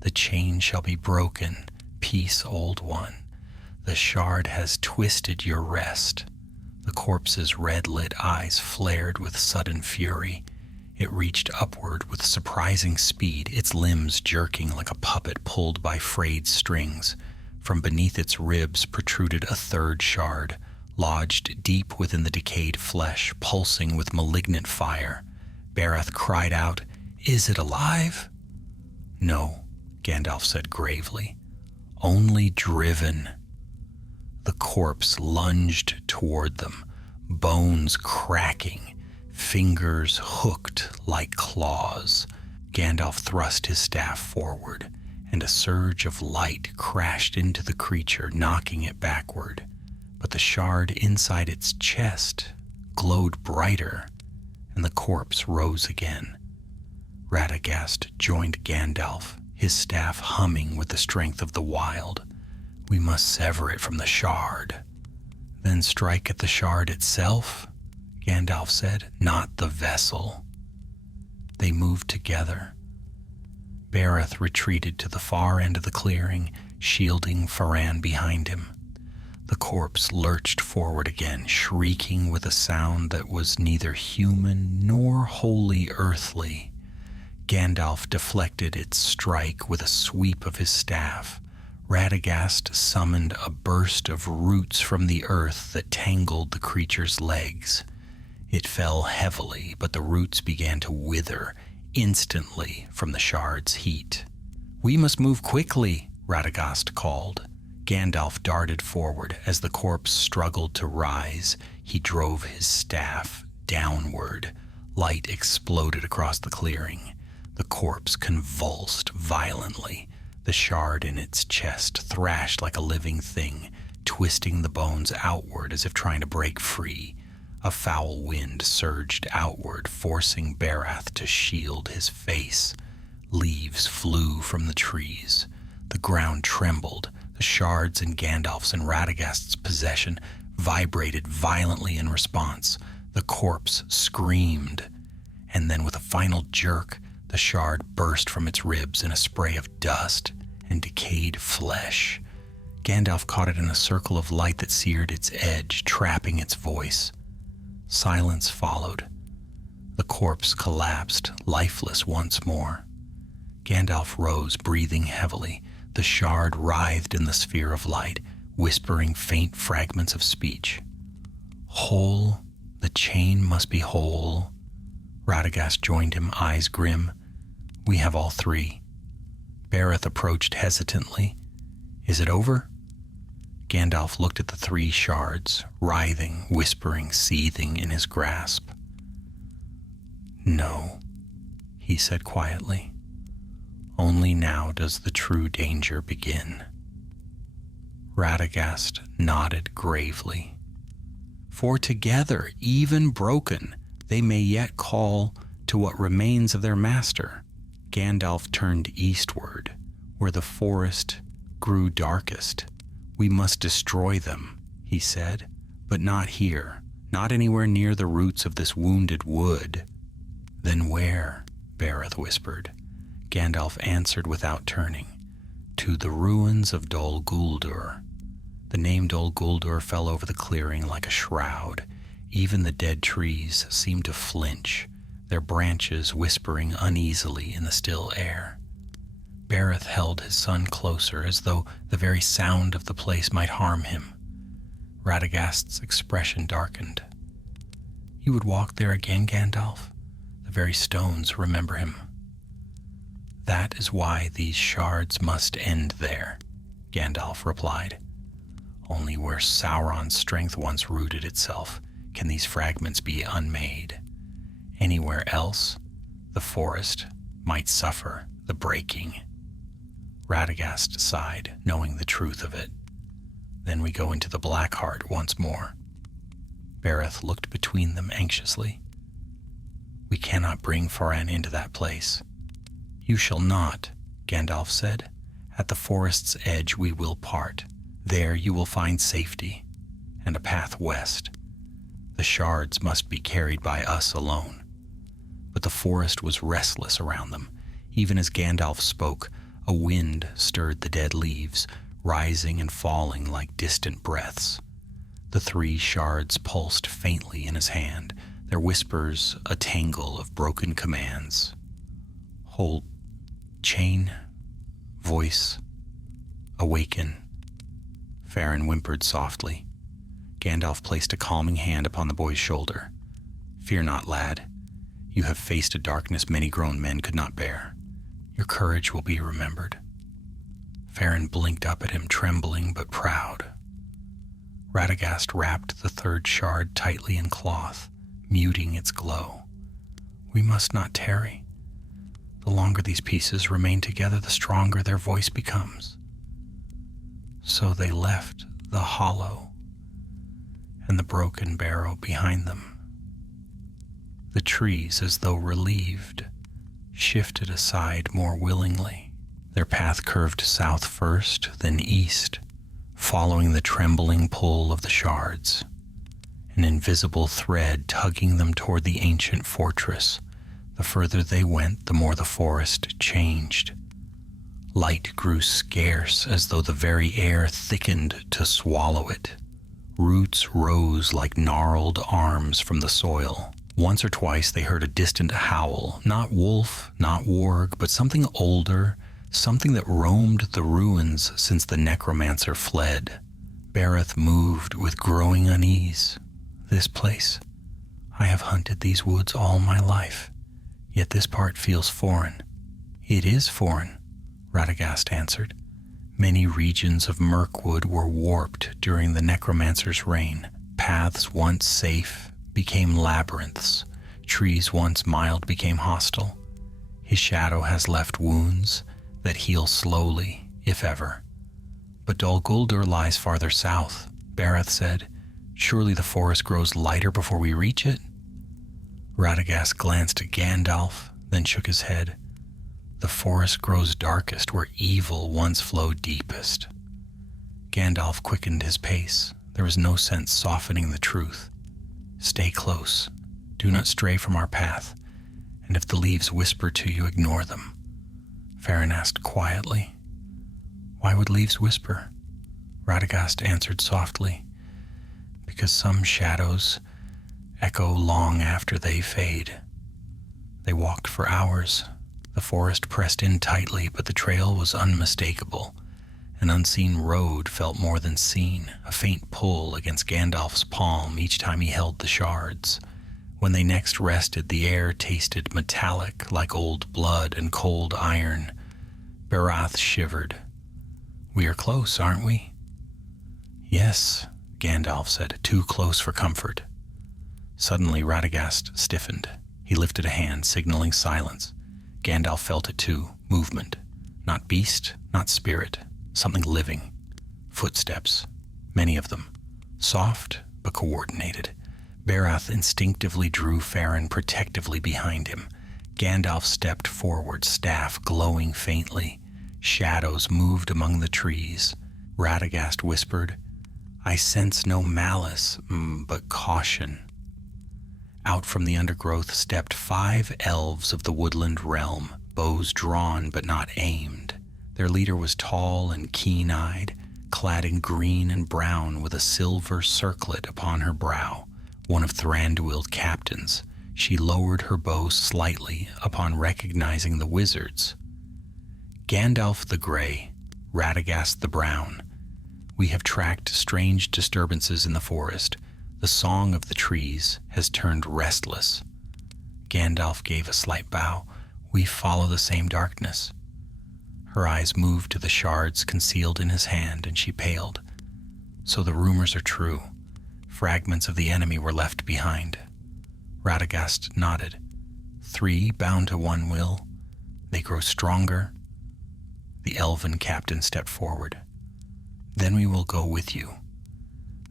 The chain shall be broken. Peace, old one. The shard has twisted your rest. The corpse's red-lit eyes flared with sudden fury. It reached upward with surprising speed, its limbs jerking like a puppet pulled by frayed strings. From beneath its ribs protruded a third shard, lodged deep within the decayed flesh, pulsing with malignant fire. Bareth cried out, "Is it alive?" "No," Gandalf said gravely. "Only driven." The corpse lunged toward them, bones cracking, fingers hooked like claws. Gandalf thrust his staff forward, and a surge of light crashed into the creature, knocking it backward. But the shard inside its chest glowed brighter, and the corpse rose again. Radagast joined Gandalf, his staff humming with the strength of the wild. "We must sever it from the shard." "Then strike at the shard itself?" Gandalf said, "Not the vessel." They moved together. Bareth retreated to the far end of the clearing, shielding Faran behind him. The corpse lurched forward again, shrieking with a sound that was neither human nor wholly earthly. Gandalf deflected its strike with a sweep of his staff. Radagast summoned a burst of roots from the earth that tangled the creature's legs. It fell heavily, but the roots began to wither instantly from the shard's heat. "We must move quickly," Radagast called. Gandalf darted forward. As the corpse struggled to rise, he drove his staff downward. Light exploded across the clearing. The corpse convulsed violently. The shard in its chest thrashed like a living thing, twisting the bones outward as if trying to break free. A foul wind surged outward, forcing Barath to shield his face. Leaves flew from the trees. The ground trembled. The shards in Gandalf's and Radagast's possession vibrated violently in response. The corpse screamed, and then with a final jerk, the shard burst from its ribs in a spray of dust and decayed flesh. Gandalf caught it in a circle of light that seared its edge, trapping its voice. Silence followed. The corpse collapsed, lifeless once more. Gandalf rose, breathing heavily. The shard writhed in the sphere of light, whispering faint fragments of speech. "Whole, the chain must be whole." Radagast joined him, eyes grim. "We have all three." Bareth approached hesitantly. "Is it over?" Gandalf looked at the three shards, writhing, whispering, seething in his grasp. "No," he said quietly. "Only now does the true danger begin." Radagast nodded gravely. "For together, even broken, they may yet call to what remains of their master." Gandalf turned eastward, where the forest grew darkest. "We must destroy them," he said, "but not here, not anywhere near the roots of this wounded wood." "Then where?" Bareth whispered. Gandalf answered without turning. "To the ruins of Dol Guldur." The name Dol Guldur fell over the clearing like a shroud. Even the dead trees seemed to flinch, their branches whispering uneasily in the still air. Bareth held his son closer, as though the very sound of the place might harm him. Radagast's expression darkened. "You would walk there again, Gandalf? The very stones remember him." "That is why these shards must end there," Gandalf replied. "Only where Sauron's strength once rooted itself can these fragments be unmade. Anywhere else, the forest might suffer the breaking. Radagast sighed, knowing the truth of it. Then we go into the Black Heart once more. Bereth looked between them anxiously. We cannot bring Faran into that place. You shall not, Gandalf said. At the forest's edge we will part. There you will find safety, and a path west. The shards must be carried by us alone. But the forest was restless around them. Even as Gandalf spoke, a wind stirred the dead leaves, rising and falling like distant breaths. The 3 shards pulsed faintly in his hand, their whispers a tangle of broken commands. Hold, chain, voice, awaken. Faran whimpered softly. Gandalf placed a calming hand upon the boy's shoulder. Fear not, lad. You have faced a darkness many grown men could not bear. Your courage will be remembered. Faran blinked up at him, trembling but proud. Radagast wrapped the 3rd shard tightly in cloth, muting its glow. We must not tarry. The longer these pieces remain together, the stronger their voice becomes. So they left the hollow and the broken barrow behind them. The trees, as though relieved, shifted aside more willingly. Their path curved south first, then east, following the trembling pull of the shards, an invisible thread tugging them toward the ancient fortress. The further they went, the more the forest changed. Light grew scarce, as though the very air thickened to swallow it. Roots rose like gnarled arms from the soil. Once or twice they heard a distant howl, not wolf, not warg, but something older, something that roamed the ruins since the necromancer fled. Bereth moved with growing unease. This place. I have hunted these woods all my life, yet this part feels foreign. It is foreign, Radagast answered. Many regions of Mirkwood were warped during the necromancer's reign. Paths once safe became labyrinths. Trees once mild became hostile. His shadow has left wounds that heal slowly, if ever. But Dol Guldur lies farther south, Bereth said. Surely the forest grows lighter before we reach it? Radagast glanced at Gandalf, then shook his head. The forest grows darkest where evil once flowed deepest. Gandalf quickened his pace. There was no sense softening the truth. Stay close. Do not stray from our path. And if the leaves whisper to you, ignore them. Faran asked quietly. Why would leaves whisper? Radagast answered softly. Because some shadows echo long after they fade. They walked for hours. The forest pressed in tightly, but the trail was unmistakable. An unseen road felt more than seen, a faint pull against Gandalf's palm each time he held the shards. When they next rested, the air tasted metallic like old blood and cold iron. Barath shivered. We are close, aren't we? Yes, Gandalf said, too close for comfort. Suddenly Radagast stiffened. He lifted a hand, signaling silence. Gandalf felt it too, movement. Not beast, not spirit, something living. Footsteps, many of them. Soft, but coordinated. Barath instinctively drew Faran protectively behind him. Gandalf stepped forward, staff glowing faintly. Shadows moved among the trees. Radagast whispered, I sense no malice, but caution. Out from the undergrowth stepped 5 elves of the woodland realm, bows drawn but not aimed. Their leader was tall and keen-eyed, clad in green and brown with a silver circlet upon her brow, one of Thranduil's captains. She lowered her bow slightly upon recognizing the wizards. Gandalf the Grey, Radagast the Brown. We have tracked strange disturbances in the forest. The song of the trees has turned restless. Gandalf gave a slight bow. We follow the same darkness. Her eyes moved to the shards concealed in his hand, and she paled. So the rumors are true. Fragments of the enemy were left behind. Radagast nodded. 3 bound to one will. They grow stronger. The elven captain stepped forward. Then we will go with you.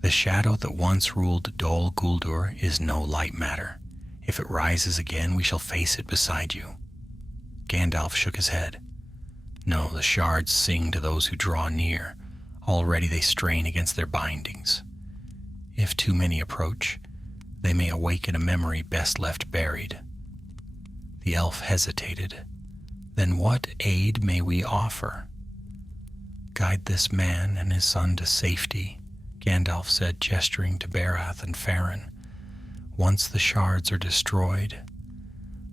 The shadow that once ruled Dol Guldur is no light matter. If it rises again, we shall face it beside you. Gandalf shook his head. No, the shards sing to those who draw near. Already they strain against their bindings. If too many approach, they may awaken a memory best left buried. The elf hesitated. Then what aid may we offer? Guide this man and his son to safety, Gandalf said, gesturing to Barath and Farin. Once the shards are destroyed,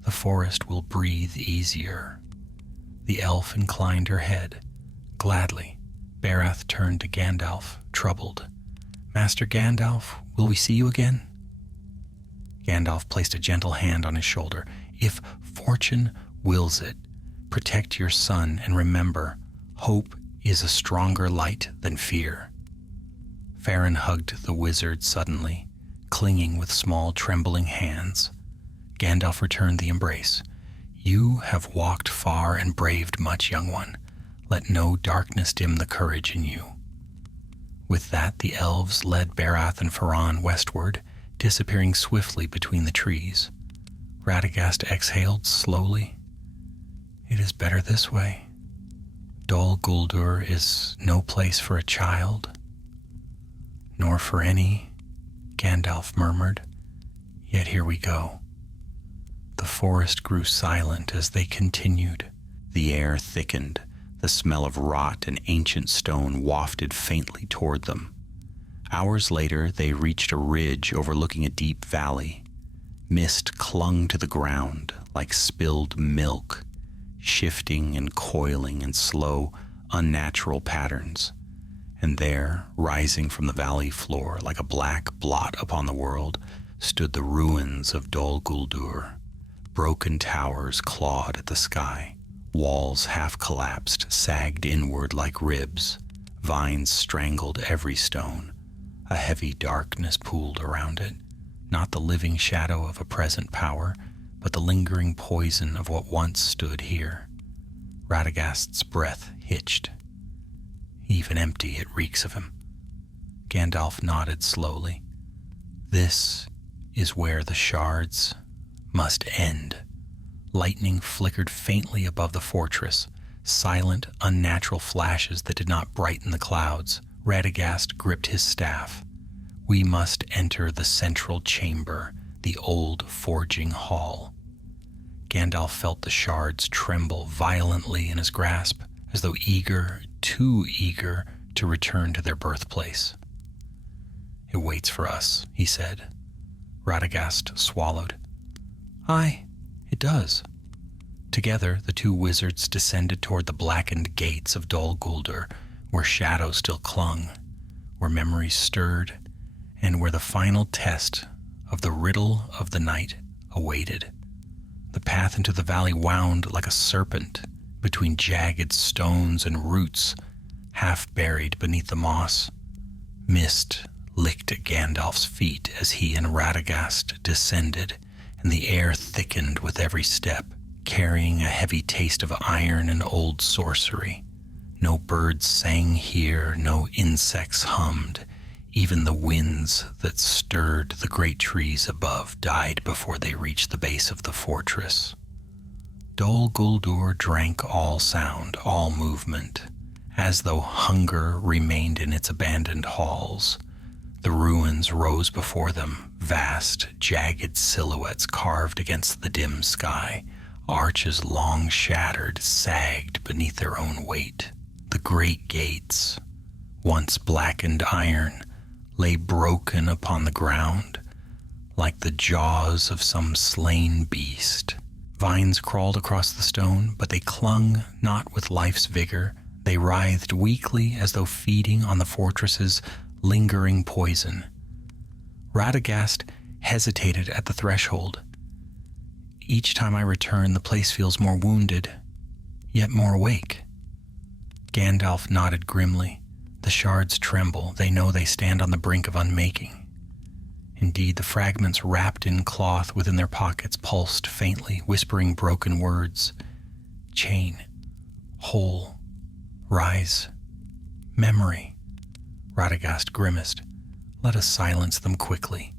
the forest will breathe easier. The elf inclined her head. Gladly, Barath turned to Gandalf, troubled. Master Gandalf, will we see you again? Gandalf placed a gentle hand on his shoulder. If fortune wills it, protect your son and remember, hope is a stronger light than fear. Farin hugged the wizard suddenly, clinging with small trembling hands. Gandalf returned the embrace. You have walked far and braved much, young one. Let no darkness dim the courage in you. With that, the elves led Barath and Faran westward, disappearing swiftly between the trees. Radagast exhaled slowly. It is better this way. Dol Guldur is no place for a child, nor for any, Gandalf murmured. Yet here we go. The forest grew silent as they continued. The air thickened. The smell of rot and ancient stone wafted faintly toward them. Hours later, they reached a ridge overlooking a deep valley. Mist clung to the ground like spilled milk, shifting and coiling in slow, unnatural patterns. And there, rising from the valley floor like a black blot upon the world, stood the ruins of Dol Guldur. Broken towers clawed at the sky. Walls half collapsed, sagged inward like ribs. Vines strangled every stone. A heavy darkness pooled around it, not the living shadow of a present power, but the lingering poison of what once stood here. Radagast's breath hitched. Even empty, it reeks of him. Gandalf nodded slowly. This is where the shards must end. Lightning flickered faintly above the fortress, silent, unnatural flashes that did not brighten the clouds. Radagast gripped his staff. We must enter the central chamber, the old forging hall. Gandalf felt the shards tremble violently in his grasp, as though eager, too eager, to return to their birthplace. It waits for us, he said. Radagast swallowed. Aye, it does. Together, the two wizards descended toward the blackened gates of Dol Guldur, where shadows still clung, where memories stirred, and where the final test of the riddle of the night awaited. The path into the valley wound like a serpent between jagged stones and roots, half buried beneath the moss. Mist licked at Gandalf's feet as he and Radagast descended, and the air thickened with every step, carrying a heavy taste of iron and old sorcery. No birds sang here, no insects hummed. Even the winds that stirred the great trees above died before they reached the base of the fortress. Dol Guldur drank all sound, all movement, as though hunger remained in its abandoned halls. The ruins rose before them, vast, jagged silhouettes carved against the dim sky. Arches long shattered, sagged beneath their own weight. The great gates, once blackened iron, lay broken upon the ground, like the jaws of some slain beast. Vines crawled across the stone, but they clung not with life's vigor. They writhed weakly as though feeding on the fortress's lingering poison. Radagast hesitated at the threshold. Each time I return, the place feels more wounded, yet more awake. Gandalf nodded grimly. The shards tremble. They know they stand on the brink of unmaking. Indeed, the fragments wrapped in cloth within their pockets pulsed faintly, whispering broken words. Chain, hole, rise, memory. Radagast grimaced. Let us silence them quickly.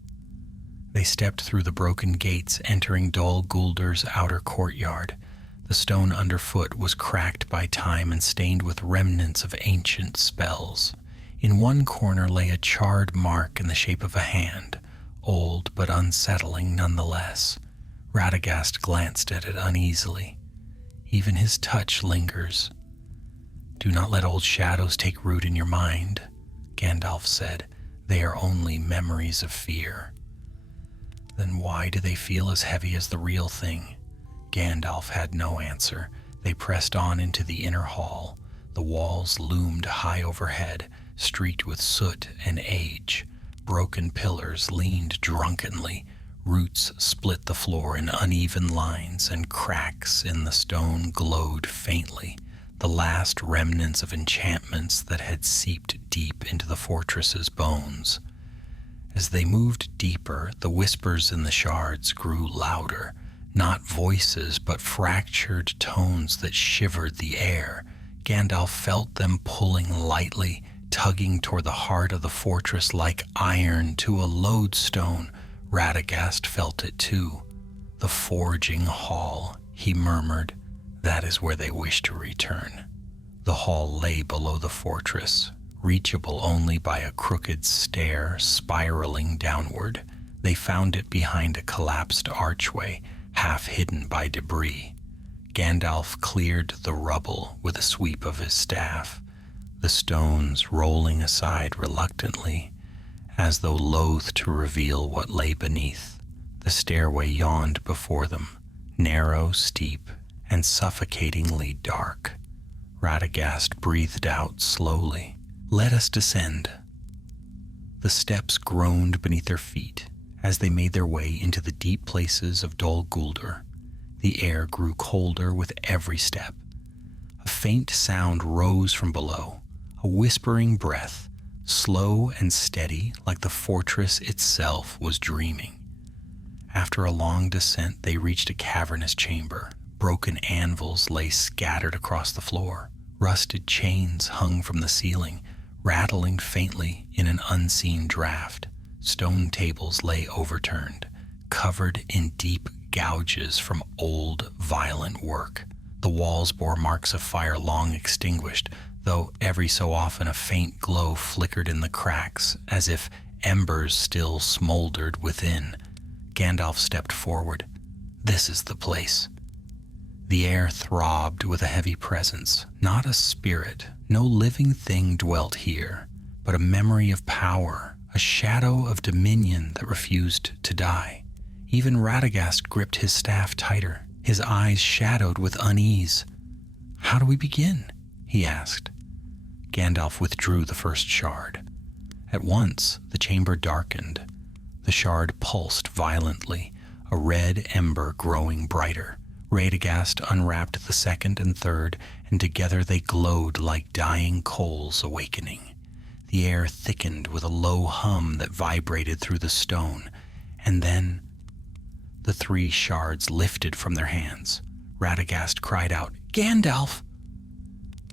They stepped through the broken gates, entering Dol Guldir's outer courtyard. The stone underfoot was cracked by time and stained with remnants of ancient spells. In one corner lay a charred mark in the shape of a hand, old but unsettling nonetheless. Radagast glanced at it uneasily. Even his touch lingers. Do not let old shadows take root in your mind, Gandalf said. They are only memories of fear. Then why do they feel as heavy as the real thing? Gandalf had no answer. They pressed on into the inner hall. The walls loomed high overhead, streaked with soot and age. Broken pillars leaned drunkenly. Roots split the floor in uneven lines, and cracks in the stone glowed faintly, the last remnants of enchantments that had seeped deep into the fortress's bones. As they moved deeper, the whispers in the shards grew louder, not voices but fractured tones that shivered the air. Gandalf felt them pulling lightly, tugging toward the heart of the fortress like iron to a lodestone. Radagast felt it too. The forging hall, he murmured. That is where they wish to return. The hall lay below the fortress, reachable only by a crooked stair spiraling downward. They found it behind a collapsed archway, half hidden by debris. Gandalf cleared the rubble with a sweep of his staff, the stones rolling aside reluctantly, as though loath to reveal what lay beneath. The stairway yawned before them, narrow, steep, and suffocatingly dark. Radagast breathed out slowly. Let us descend. The steps groaned beneath their feet as they made their way into the deep places of Dol Guldur. The air grew colder with every step. A faint sound rose from below, a whispering breath, slow and steady like the fortress itself was dreaming. After a long descent, they reached a cavernous chamber. Broken anvils lay scattered across the floor. Rusted chains hung from the ceiling, rattling faintly in an unseen draft. Stone tables lay overturned, covered in deep gouges from old, violent work. The walls bore marks of fire long extinguished, though every so often a faint glow flickered in the cracks, as if embers still smoldered within. Gandalf stepped forward. This is the place. The air throbbed with a heavy presence. Not a spirit, no living thing dwelt here, but a memory of power, a shadow of dominion that refused to die. Even Radagast gripped his staff tighter, his eyes shadowed with unease. How do we begin? He asked. Gandalf withdrew the first shard. At once, the chamber darkened. The shard pulsed violently, a red ember growing brighter. Radagast unwrapped the second and third, and together they glowed like dying coals awakening. The air thickened with a low hum that vibrated through the stone, and then the three shards lifted from their hands. Radagast cried out, "Gandalf!"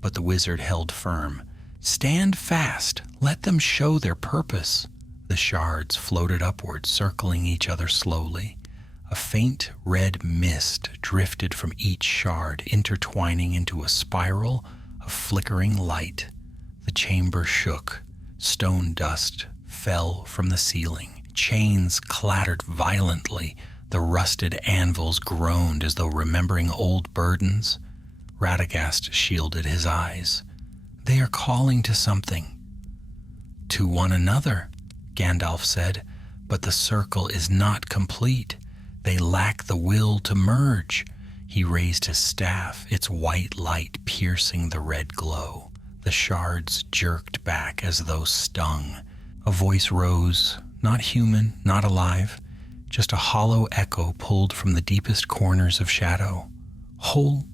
But the wizard held firm. "Stand fast. Let them show their purpose." The shards floated upward, circling each other slowly. A faint red mist drifted from each shard, intertwining into a spiral of flickering light. The chamber shook. Stone dust fell from the ceiling. Chains clattered violently. The rusted anvils groaned as though remembering old burdens. Radagast shielded his eyes. They are calling to something. To one another, Gandalf said, but the circle is not complete. They lack the will to merge. He raised his staff, its white light piercing the red glow. The shards jerked back as though stung. A voice rose, not human, not alive, just a hollow echo pulled from the deepest corners of shadow. Whole,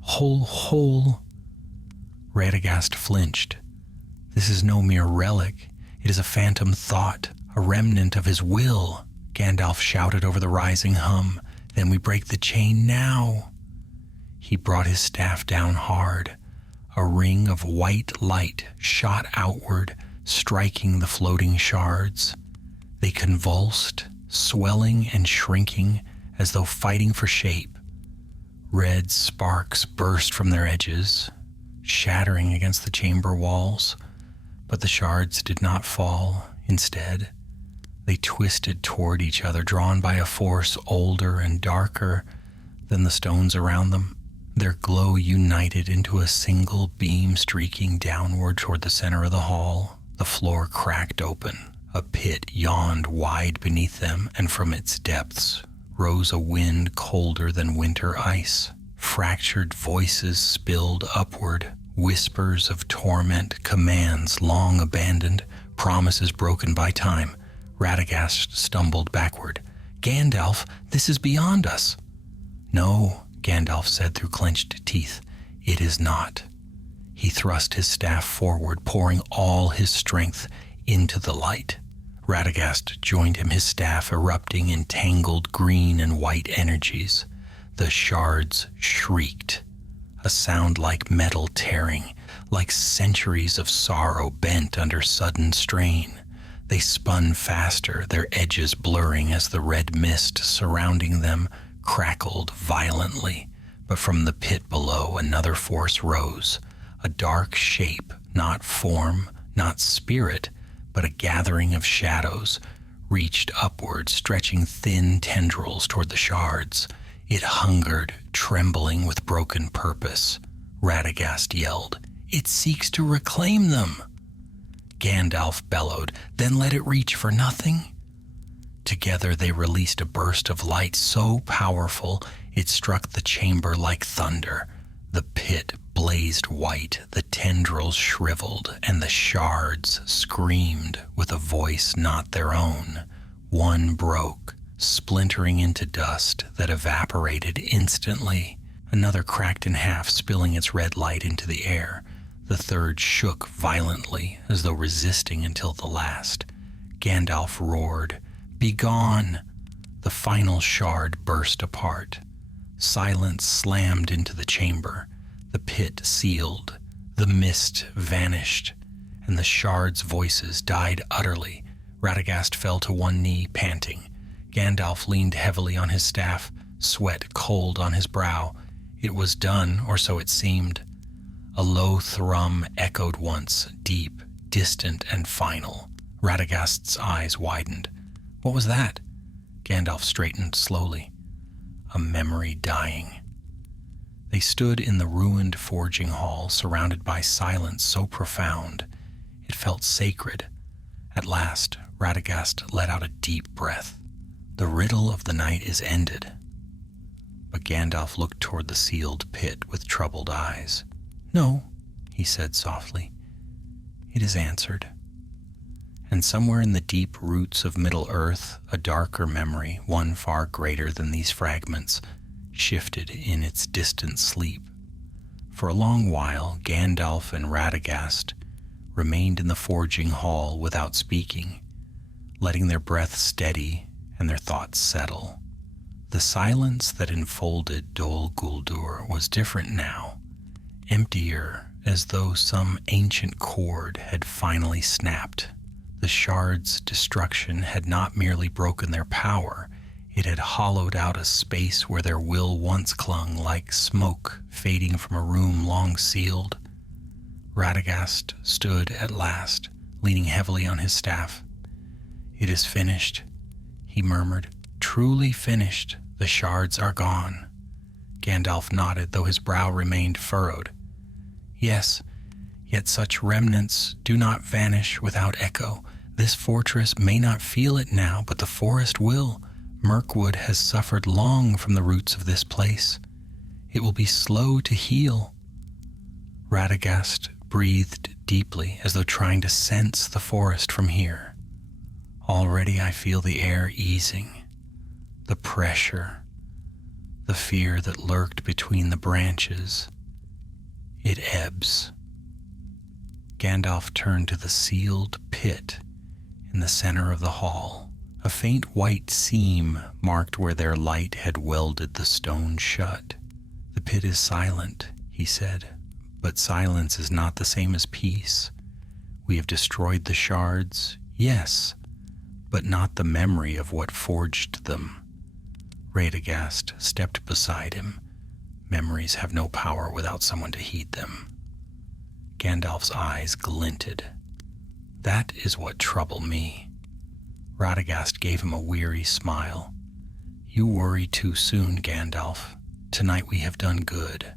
whole, whole. Radagast flinched. This is no mere relic. It is a phantom thought, A remnant of his will, Gandalf shouted over the rising hum. Then we break the chain now. He brought his staff down hard. A ring of white light shot outward, striking the floating shards. They convulsed, swelling and shrinking as though fighting for shape. Red sparks burst from their edges, shattering against the chamber walls, but the shards did not fall. Instead, they twisted toward each other, drawn by a force older and darker than the stones around them. Their glow united into a single beam streaking downward toward the center of the hall. The floor cracked open. A pit yawned wide beneath them, and from its depths rose a wind colder than winter ice. Fractured voices spilled upward, whispers of torment, commands long abandoned, promises broken by time. Radagast stumbled backward. "Gandalf, this is beyond us." "No," Gandalf said through clenched teeth. "It is not." He thrust his staff forward, pouring all his strength into the light. Radagast joined him, his staff erupting in tangled green and white energies. The shards shrieked, a sound like metal tearing, like centuries of sorrow bent under sudden strain. They spun faster, their edges blurring as the red mist surrounding them crackled violently. But from the pit below, another force rose, a dark shape, not form, not spirit, but a gathering of shadows, reached upward, stretching thin tendrils toward the shards. It hungered, trembling with broken purpose. Radagast yelled, "It seeks to reclaim them!" Gandalf bellowed, "Then let it reach for nothing." Together they released a burst of light so powerful it struck the chamber like thunder. The pit blazed white, the tendrils shriveled, and the shards screamed with a voice not their own. One broke, splintering into dust that evaporated instantly. Another cracked in half, spilling its red light into the air. The third shook violently, as though resisting until the last. Gandalf roared, "Begone!" The final shard burst apart. Silence slammed into the chamber. The pit sealed. The mist vanished, and the shards' voices died utterly. Radagast fell to one knee, panting. Gandalf leaned heavily on his staff, sweat cold on his brow. It was done, or so it seemed. A low thrum echoed once, deep, distant, and final. Radagast's eyes widened. What was that? Gandalf straightened slowly. A memory dying. They stood in the ruined forging hall, surrounded by silence so profound it felt sacred. At last, Radagast let out a deep breath. The riddle of the night is ended. But Gandalf looked toward the sealed pit with troubled eyes. "No," he said softly, "it is answered." And somewhere in the deep roots of Middle-earth, a darker memory, one far greater than these fragments, shifted in its distant sleep. For a long while, Gandalf and Radagast remained in the forging hall without speaking, letting their breath steady and their thoughts settle. The silence that enfolded Dol Guldur was different now, emptier, as though some ancient cord had finally snapped. The shards' destruction had not merely broken their power, it had hollowed out a space where their will once clung, like smoke fading from a room long sealed. Radagast stood at last, leaning heavily on his staff. "It is finished," he murmured. "Truly finished. The shards are gone." Gandalf nodded, though his brow remained furrowed. "Yes, yet such remnants do not vanish without echo. This fortress may not feel it now, but the forest will. Mirkwood has suffered long from the roots of this place. It will be slow to heal." Radagast breathed deeply, as though trying to sense the forest from here. "Already I feel the air easing, the pressure, the fear that lurked between the branches. It ebbs." Gandalf turned to the sealed pit In the center of the hall, a faint white seam marked where their light had welded the stone shut. "The pit is silent," he said, "but silence is not the same as peace. We have destroyed the shards, yes, but not the memory of what forged them." Radagast stepped beside him. Memories have no power without someone to heed them. Gandalf's eyes glinted. "That is what troubled me." Radagast gave him a weary smile. "You worry too soon, Gandalf. Tonight we have done good.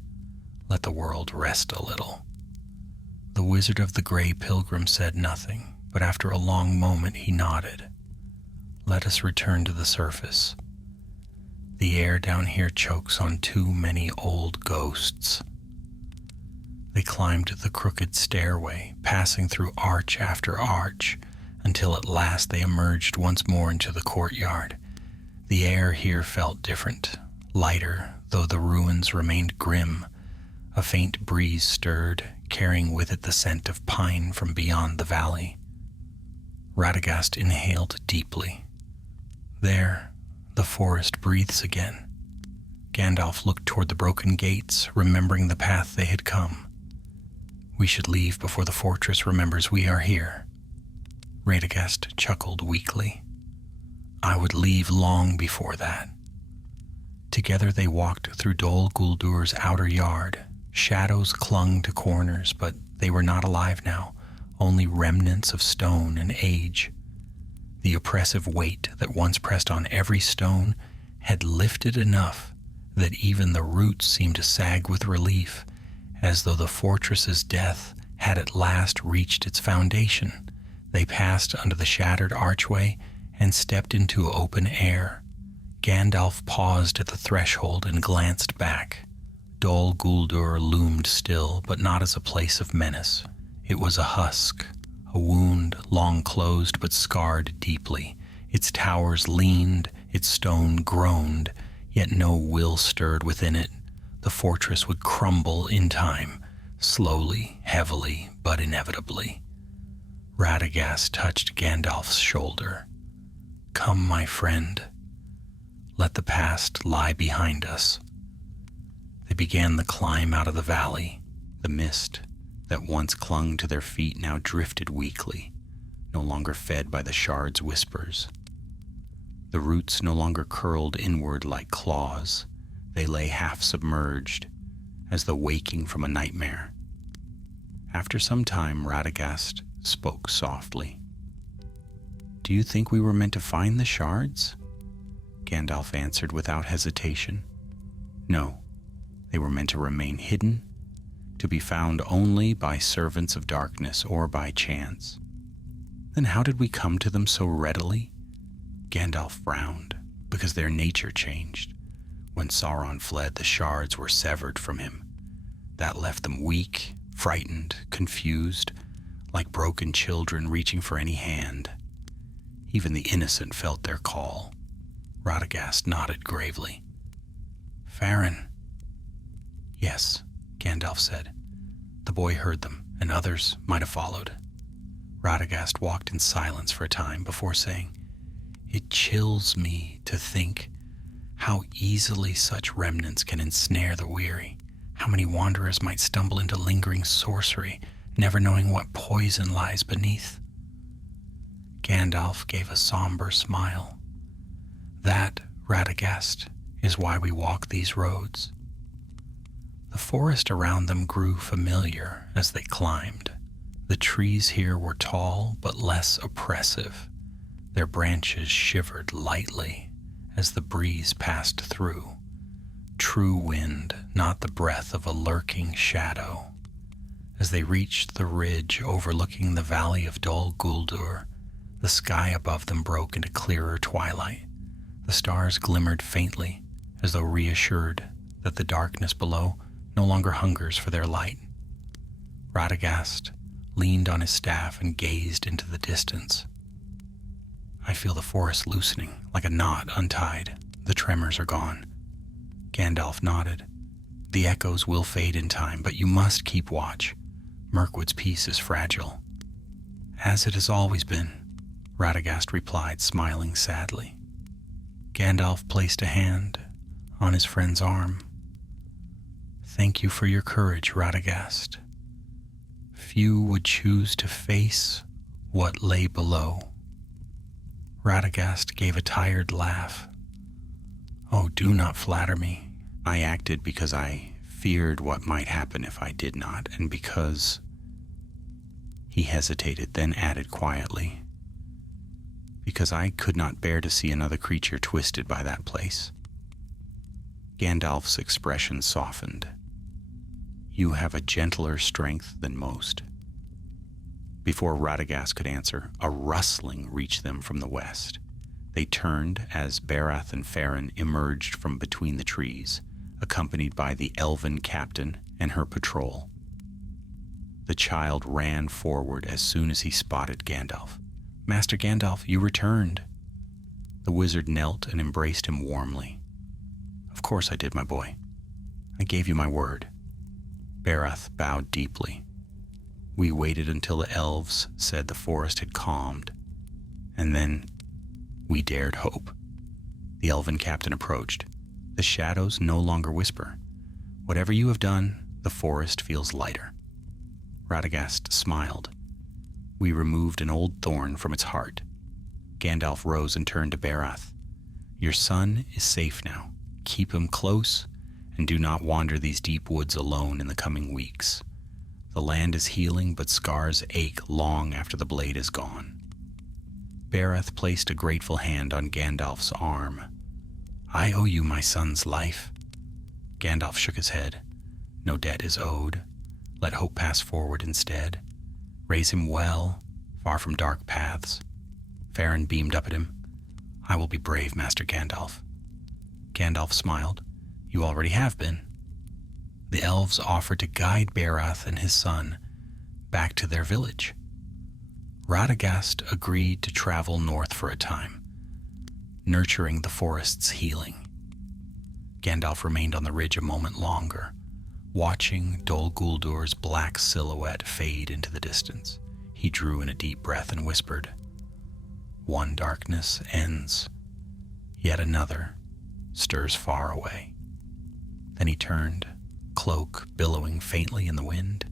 Let the world rest a little." The Wizard of the Grey Pilgrim said nothing, but after a long moment he nodded. "Let us return to the surface. The air down here chokes on too many old ghosts." They climbed the crooked stairway, passing through arch after arch, until at last they emerged once more into the courtyard. The air here felt different, lighter, though the ruins remained grim. A faint breeze stirred, carrying with it the scent of pine from beyond the valley. Radagast inhaled deeply. There, the forest breathes again. Gandalf looked toward the broken gates, remembering the path they had come. "We should leave before the fortress remembers we are here." Radagast chuckled weakly. "I would leave long before that." Together they walked through Dol Guldur's outer yard. Shadows clung to corners, but they were not alive now, only remnants of stone and age. The oppressive weight that once pressed on every stone had lifted enough that even the roots seemed to sag with relief, as though the fortress's death had at last reached its foundation. They passed under the shattered archway and stepped into open air. Gandalf paused at the threshold and glanced back. Dol Guldur loomed still, but not as a place of menace. It was a husk, a wound long closed but scarred deeply. Its towers leaned, its stone groaned, yet no will stirred within it. The fortress would crumble in time, slowly, heavily, but inevitably. Radagast touched Gandalf's shoulder. "Come, my friend. Let the past lie behind us." They began the climb out of the valley. The mist that once clung to their feet now drifted weakly, no longer fed by the shard's whispers. The roots no longer curled inward like claws. They lay half submerged, as though waking from a nightmare. After some time, Radagast spoke softly. "Do you think we were meant to find the shards?" Gandalf answered without hesitation. "No, they were meant to remain hidden, to be found only by servants of darkness or by chance." "Then how did we come to them so readily?" Gandalf frowned, because their nature changed. When Sauron fled, the shards were severed from him. That left them weak, frightened, confused, like broken children reaching for any hand. Even the innocent felt their call. Radagast nodded gravely. "Farin." "Yes," Gandalf said. The boy heard them, and others might have followed. Radagast walked in silence for a time before saying, "It chills me to think how easily such remnants can ensnare the weary. How many wanderers might stumble into lingering sorcery, never knowing what poison lies beneath." Gandalf gave a somber smile. "That, Radagast, is why we walk these roads." The forest around them grew familiar as they climbed. The trees here were tall but less oppressive. Their branches shivered lightly as the breeze passed through. True wind, not the breath of a lurking shadow. As they reached the ridge overlooking the valley of Dol Guldur, the sky above them broke into clearer twilight. The stars glimmered faintly, as though reassured that the darkness below no longer hungers for their light. Radagast leaned on his staff and gazed into the distance. "I feel the forest loosening, like a knot untied. The tremors are gone." Gandalf nodded. "The echoes will fade in time, but you must keep watch. Mirkwood's peace is fragile." "As it has always been," Radagast replied, smiling sadly. Gandalf placed a hand on his friend's arm. Thank you for your courage, Radagast. Few would choose to face what lay below. Radagast gave a tired laugh. Oh, do not flatter me. I acted because I feared what might happen if I did not, and because... He hesitated, then added quietly, because I could not bear to see another creature twisted by that place. Gandalf's expression softened. You have a gentler strength than most. Before Radagast could answer, a rustling reached them from the west. They turned as Barath and Farron emerged from between the trees, accompanied by the elven captain and her patrol. The child ran forward as soon as he spotted Gandalf. Master Gandalf, you returned. The wizard knelt and embraced him warmly. Of course I did, my boy. I gave you my word. Barath bowed deeply. We waited until the elves said the forest had calmed, and then we dared hope. The elven captain approached. The shadows no longer whisper. Whatever you have done, the forest feels lighter. Radagast smiled. We removed an old thorn from its heart. Gandalf rose and turned to Barath. Your son is safe now. Keep him close, and do not wander these deep woods alone in the coming weeks. The land is healing, but scars ache long after the blade is gone. Barath placed a grateful hand on Gandalf's arm. I owe you my son's life. Gandalf shook his head. No debt is owed. Let hope pass forward instead. Raise him well, far from dark paths. Farron beamed up at him. I will be brave, Master Gandalf. Gandalf smiled. You already have been. The elves offered to guide Barath and his son back to their village. Radagast agreed to travel north for a time, nurturing the forest's healing. Gandalf remained on the ridge a moment longer, watching Dol Guldur's black silhouette fade into the distance. He drew in a deep breath and whispered, One darkness ends, yet another stirs far away. Then he turned, cloak billowing faintly in the wind,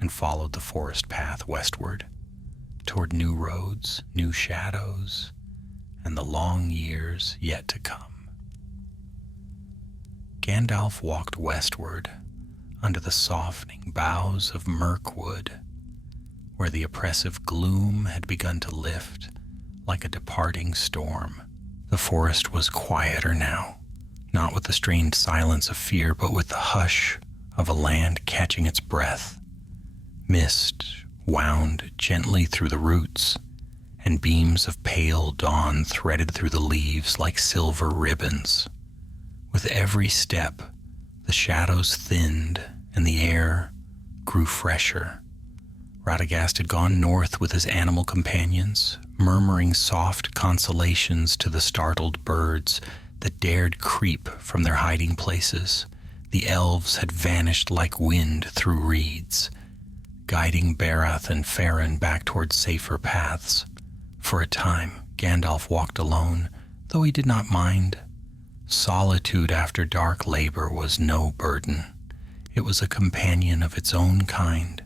and followed the forest path westward, toward new roads, new shadows, and the long years yet to come. Gandalf walked westward, under the softening boughs of Mirkwood, where the oppressive gloom had begun to lift like a departing storm. The forest was quieter now, not with the strained silence of fear, but with the hush of a land catching its breath. Mist wound gently through the roots, and beams of pale dawn threaded through the leaves like silver ribbons. With every step, the shadows thinned and the air grew fresher. Radagast had gone north with his animal companions, murmuring soft consolations to the startled birds that dared creep from their hiding places. The elves had vanished like wind through reeds, guiding Barath and Farron back toward safer paths. For a time, Gandalf walked alone, though he did not mind. Solitude after dark labor was no burden. It was a companion of its own kind.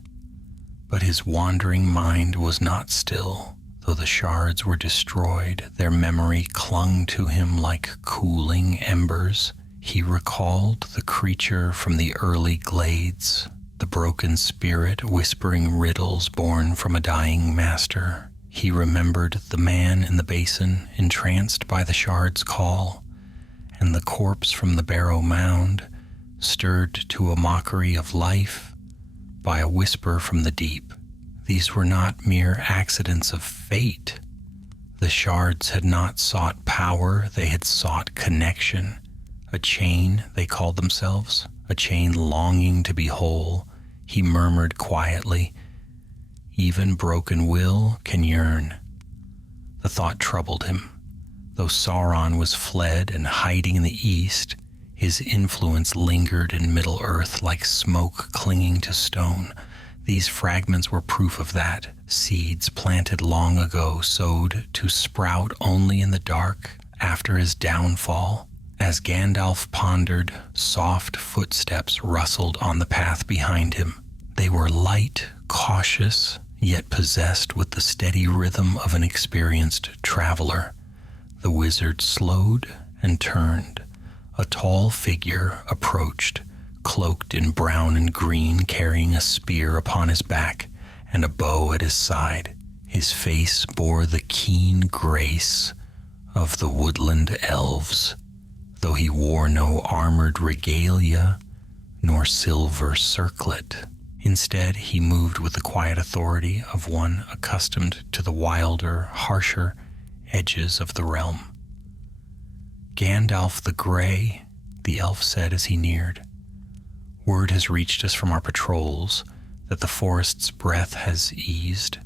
But his wandering mind was not still. Though the shards were destroyed, their memory clung to him like cooling embers. He recalled the creature from the early glades, the broken spirit whispering riddles born from a dying master. He remembered the man in the basin, entranced by the shard's call, and the corpse from the Barrow Mound, stirred to a mockery of life by a whisper from the deep. These were not mere accidents of fate. The shards had not sought power, they had sought connection. A chain, they called themselves, a chain longing to be whole. He murmured quietly, even broken will can yearn. The thought troubled him. Though Sauron was fled and hiding in the east, his influence lingered in Middle-earth like smoke clinging to stone. These fragments were proof of that, seeds planted long ago, sowed to sprout only in the dark after his downfall. As Gandalf pondered, soft footsteps rustled on the path behind him. They were light, cautious, yet possessed with the steady rhythm of an experienced traveler. The wizard slowed and turned. A tall figure approached, cloaked in brown and green, carrying a spear upon his back and a bow at his side. His face bore the keen grace of the woodland elves, though he wore no armored regalia nor silver circlet. Instead, he moved with the quiet authority of one accustomed to the wilder, harsher edges of the realm. "Gandalf the Grey," the elf said as he neared. "Word has reached us from our patrols that the forest's breath has eased.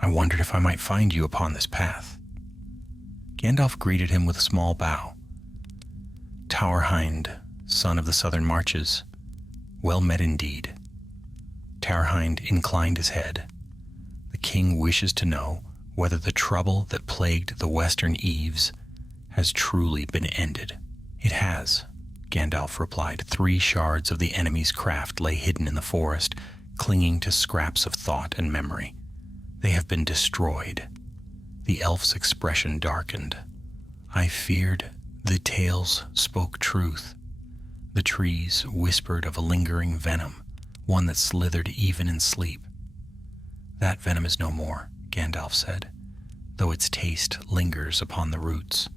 I wondered if I might find you upon this path." Gandalf greeted him with a small bow. "Towerhind, son of the southern marches, well met indeed." Towerhind inclined his head. "The king wishes to know whether the trouble that plagued the western eaves has truly been ended." "It has," Gandalf replied. 3 shards of the enemy's craft lay hidden in the forest, clinging to scraps of thought and memory. "They have been destroyed." The elf's expression darkened. "I feared the tales spoke truth. The trees whispered of a lingering venom, one that slithered even in sleep." "That venom is no more," Gandalf said, "though its taste lingers upon the roots."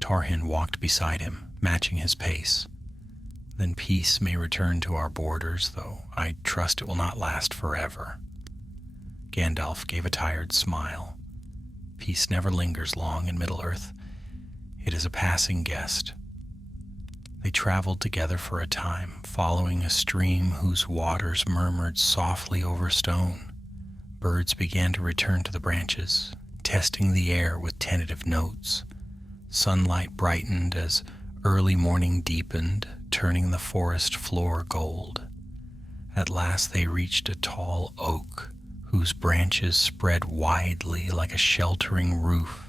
Tarhin walked beside him, matching his pace. "Then peace may return to our borders, though I trust it will not last forever." Gandalf gave a tired smile. "Peace never lingers long in Middle-earth. It is a passing guest." They traveled together for a time, following a stream whose waters murmured softly over stone. Birds began to return to the branches, testing the air with tentative notes. Sunlight brightened as early morning deepened, turning the forest floor gold. At last they reached a tall oak, whose branches spread widely like a sheltering roof.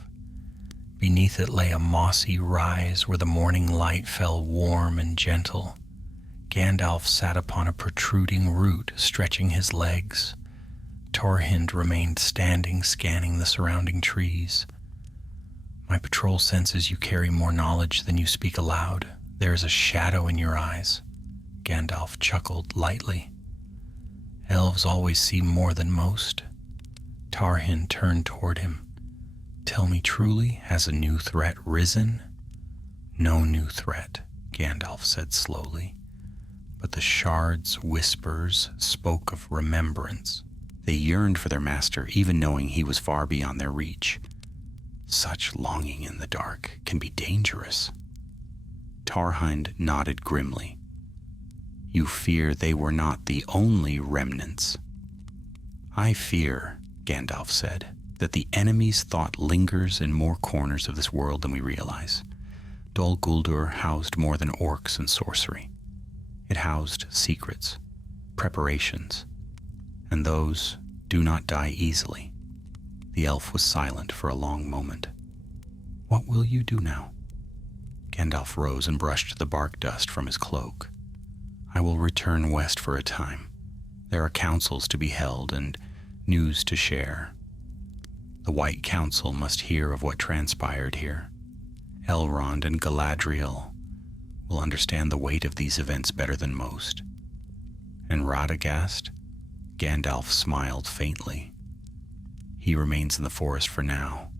Beneath it lay a mossy rise where the morning light fell warm and gentle. Gandalf sat upon a protruding root, stretching his legs. Torhind remained standing, scanning the surrounding trees. "My patrol senses you carry more knowledge than you speak aloud. There is a shadow in your eyes." Gandalf chuckled lightly. "Elves always see more than most." Tarhin turned toward him. "Tell me truly, has a new threat risen?" "No new threat," Gandalf said slowly, "but the shards' whispers spoke of remembrance." They yearned for their master, even knowing he was far beyond their reach. Such longing in the dark can be dangerous. Tarhind nodded grimly. "You fear they were not the only remnants." "I fear," Gandalf said, "that the enemy's thought lingers in more corners of this world than we realize. Dol Guldur housed more than orcs and sorcery. It housed secrets, preparations, and those do not die easily." The elf was silent for a long moment. "What will you do now?" Gandalf rose and brushed the bark dust from his cloak. "I will return west for a time. There are councils to be held and news to share. The White Council must hear of what transpired here. Elrond and Galadriel will understand the weight of these events better than most. And Radagast?" Gandalf smiled faintly. "He remains in the forest for now.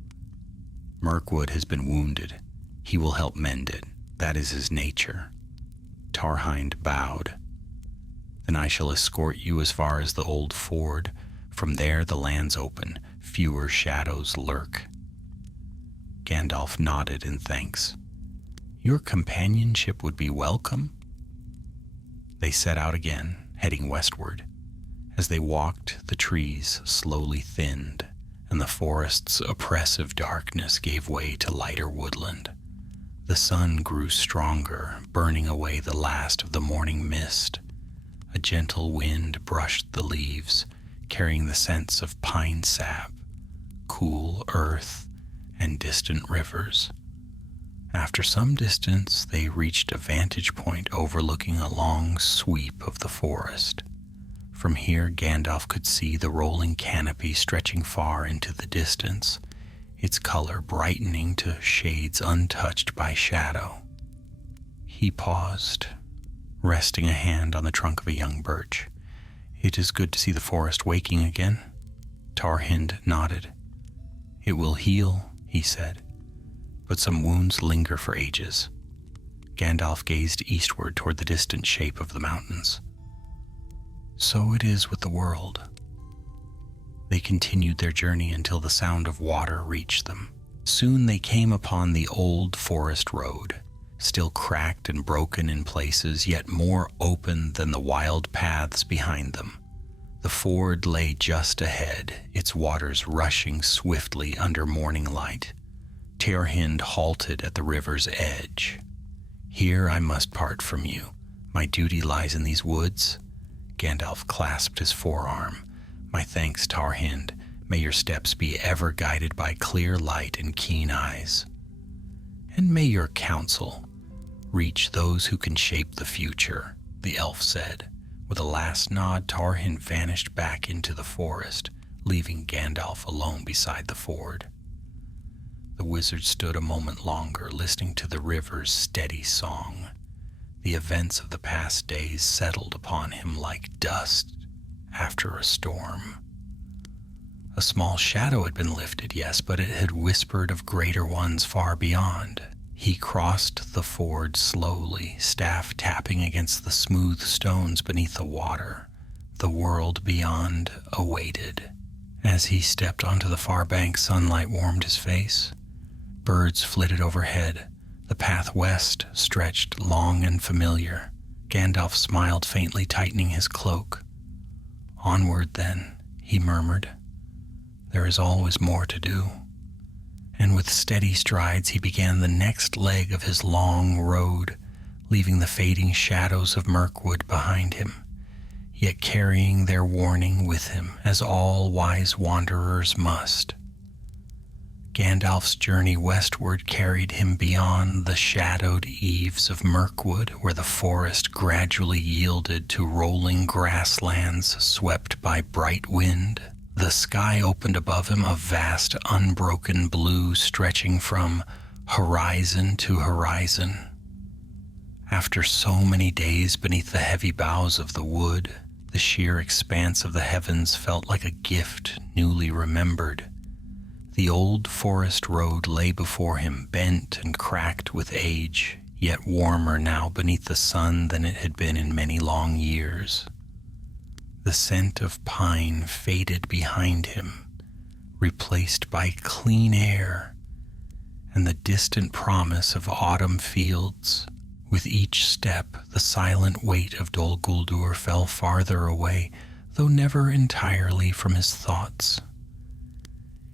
Mirkwood has been wounded. He will help mend it. That is his nature." Tarhind bowed. "Then I shall escort you as far as the old ford. From there the land's open. Fewer shadows lurk." Gandalf nodded in thanks. "Your companionship would be welcome." They set out again, heading westward. As they walked, the trees slowly thinned, and the forest's oppressive darkness gave way to lighter woodland. The sun grew stronger, burning away the last of the morning mist. A gentle wind brushed the leaves, carrying the scents of pine sap, cool earth, and distant rivers. After some distance, they reached a vantage point overlooking a long sweep of the forest. From here, Gandalf could see the rolling canopy stretching far into the distance, its color brightening to shades untouched by shadow. He paused, resting a hand on the trunk of a young birch. "It is good to see the forest waking again." Tarhind nodded. "It will heal," he said, "but some wounds linger for ages." Gandalf gazed eastward toward the distant shape of the mountains. "So it is with the world." They continued their journey until the sound of water reached them. Soon they came upon the old forest road, still cracked and broken in places, yet more open than the wild paths behind them. The ford lay just ahead, its waters rushing swiftly under morning light. Tarhind halted at the river's edge. "Here I must part from you. My duty lies in these woods." Gandalf clasped his forearm. "My thanks, Tarhind. May your steps be ever guided by clear light and keen eyes. And may your counsel reach those who can shape the future," the elf said. With a last nod, Tarhind vanished back into the forest, leaving Gandalf alone beside the ford. The wizard stood a moment longer, listening to the river's steady song. The events of the past days settled upon him like dust after a storm. A small shadow had been lifted, yes, but it had whispered of greater ones far beyond. He crossed the ford slowly, staff tapping against the smooth stones beneath the water. The world beyond awaited. As he stepped onto the far bank, sunlight warmed his face. Birds flitted overhead. The path west stretched long and familiar. Gandalf smiled faintly, tightening his cloak. "Onward, then," he murmured. "There is always more to do." And with steady strides he began the next leg of his long road, leaving the fading shadows of Mirkwood behind him, yet carrying their warning with him, as all wise wanderers must. Gandalf's journey westward carried him beyond the shadowed eaves of Mirkwood, where the forest gradually yielded to rolling grasslands swept by bright wind. The sky opened above him, a vast, unbroken blue stretching from horizon to horizon. After so many days beneath the heavy boughs of the wood, the sheer expanse of the heavens felt like a gift newly remembered. The old forest road lay before him, bent and cracked with age, yet warmer now beneath the sun than it had been in many long years. The scent of pine faded behind him, replaced by clean air and the distant promise of autumn fields. With each step, the silent weight of Dol Guldur fell farther away, though never entirely from his thoughts.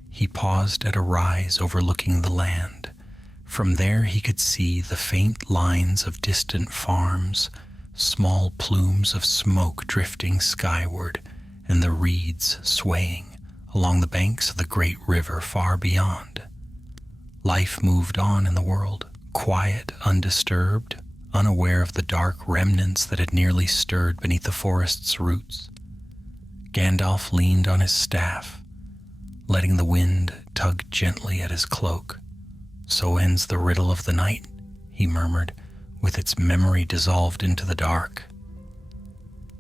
He paused at a rise overlooking the land. From there he could see the faint lines of distant farms, small plumes of smoke drifting skyward, and the reeds swaying along the banks of the great river far beyond. Life moved on in the world, quiet, undisturbed, unaware of the dark remnants that had nearly stirred beneath the forest's roots. Gandalf leaned on his staff, letting the wind tug gently at his cloak. "So ends the riddle of the night," he murmured, with its memory dissolved into the dark.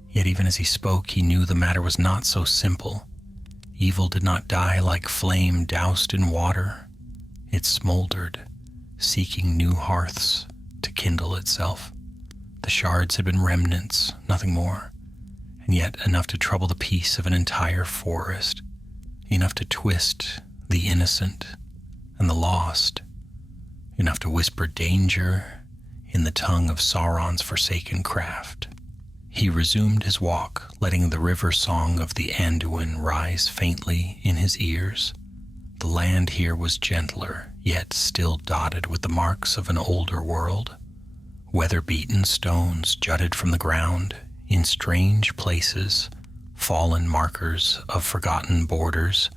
Yet even as he spoke, he knew the matter was not so simple. Evil did not die like flame doused in water. It smoldered, seeking new hearths to kindle itself. The shards had been remnants, nothing more, and yet enough to trouble the peace of an entire forest, enough to twist the innocent and the lost, enough to whisper danger in the tongue of Sauron's forsaken craft. He resumed his walk, letting the river song of the Anduin rise faintly in his ears. The land here was gentler, yet still dotted with the marks of an older world. Weather-beaten stones jutted from the ground, In strange places, fallen markers of forgotten borders,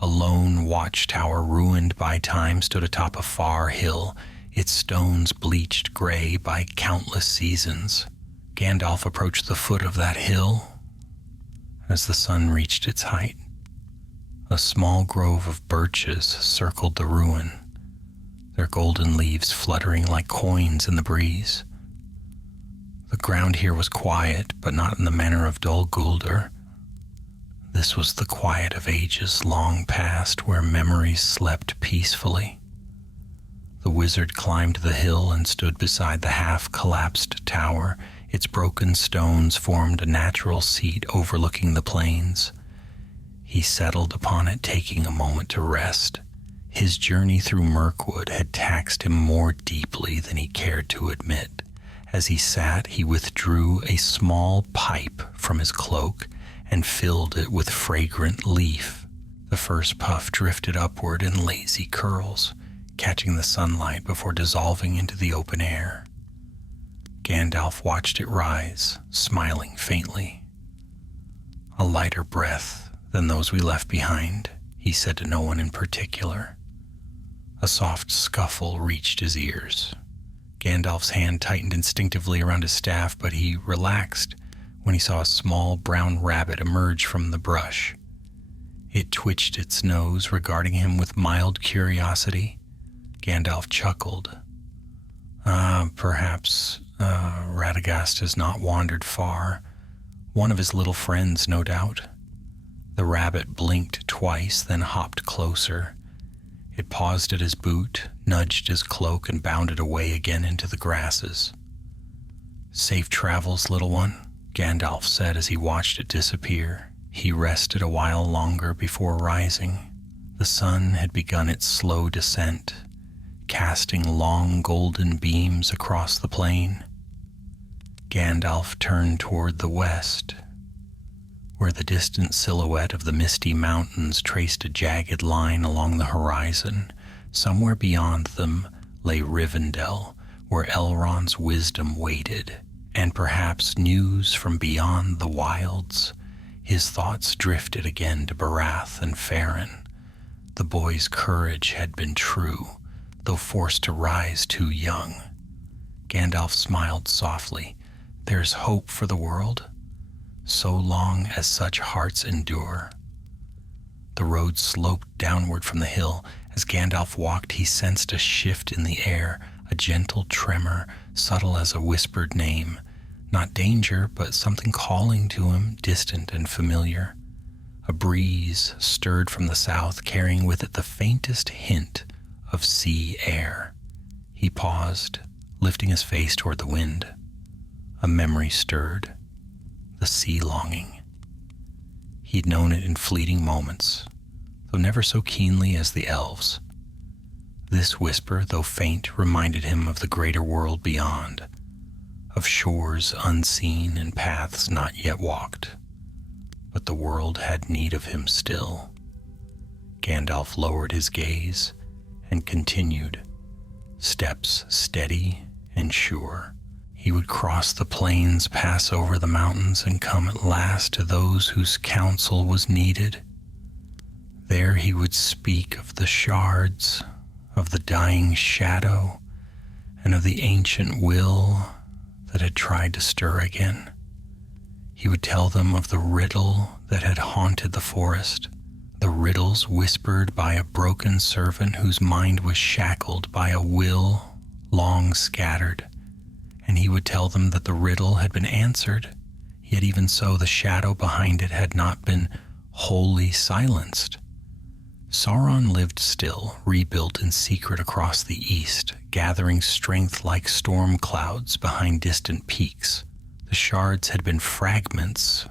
a lone watchtower ruined by time stood atop a far hill, its stones bleached gray by countless seasons. Gandalf approached the foot of that hill. As the sun reached its height, a small grove of birches circled the ruin, their golden leaves fluttering like coins in the breeze. The ground here was quiet, but not in the manner of Dol Guldur. This was the quiet of ages long past, where memories slept peacefully. The wizard climbed the hill and stood beside the half-collapsed tower. Its broken stones formed a natural seat overlooking the plains. He settled upon it, taking a moment to rest. His journey through Mirkwood had taxed him more deeply than he cared to admit. As he sat, he withdrew a small pipe from his cloak and filled it with fragrant leaf. The first puff drifted upward in lazy curls, catching the sunlight before dissolving into the open air. Gandalf watched it rise, smiling faintly. "A lighter breath than those we left behind," he said to no one in particular. A soft scuffle reached his ears. Gandalf's hand tightened instinctively around his staff, but he relaxed when he saw a small brown rabbit emerge from the brush. It twitched its nose, regarding him with mild curiosity. Gandalf chuckled. Perhaps Radagast has not wandered far. One of his little friends, no doubt." The rabbit blinked twice, then hopped closer. It paused at his boot, nudged his cloak, and bounded away again into the grasses. "Safe travels, little one," Gandalf said as he watched it disappear. He rested a while longer before rising. The sun had begun its slow descent, casting long golden beams across the plain. Gandalf turned toward the west, where the distant silhouette of the misty mountains traced a jagged line along the horizon. Somewhere beyond them lay Rivendell, where Elrond's wisdom waited, and perhaps news from beyond the wilds. His thoughts drifted again to Barath and Farin. The boy's courage had been true, though forced to rise too young. Gandalf smiled softly. "There's hope for the world, so long as such hearts endure." The road sloped downward from the hill. As Gandalf walked, he sensed a shift in the air, a gentle tremor, subtle as a whispered name. Not danger, but something calling to him, distant and familiar. A breeze stirred from the south, carrying with it the faintest hint of sea air. He paused, lifting his face toward the wind. A memory stirred, the sea longing. He'd known it in fleeting moments, though never so keenly as the elves. This whisper, though faint, reminded him of the greater world beyond, of shores unseen and paths not yet walked. But the world had need of him still. Gandalf lowered his gaze and continued, steps steady and sure. He would cross the plains, pass over the mountains, and come at last to those whose counsel was needed. There he would speak of the shards, of the dying shadow, and of the ancient will that had tried to stir again. He would tell them of the riddle that had haunted the forest, the riddles whispered by a broken servant whose mind was shackled by a will long scattered. And he would tell them that the riddle had been answered, yet even so the shadow behind it had not been wholly silenced. Sauron lived still, rebuilt in secret across the east, gathering strength like storm clouds behind distant peaks. The shards had been fragments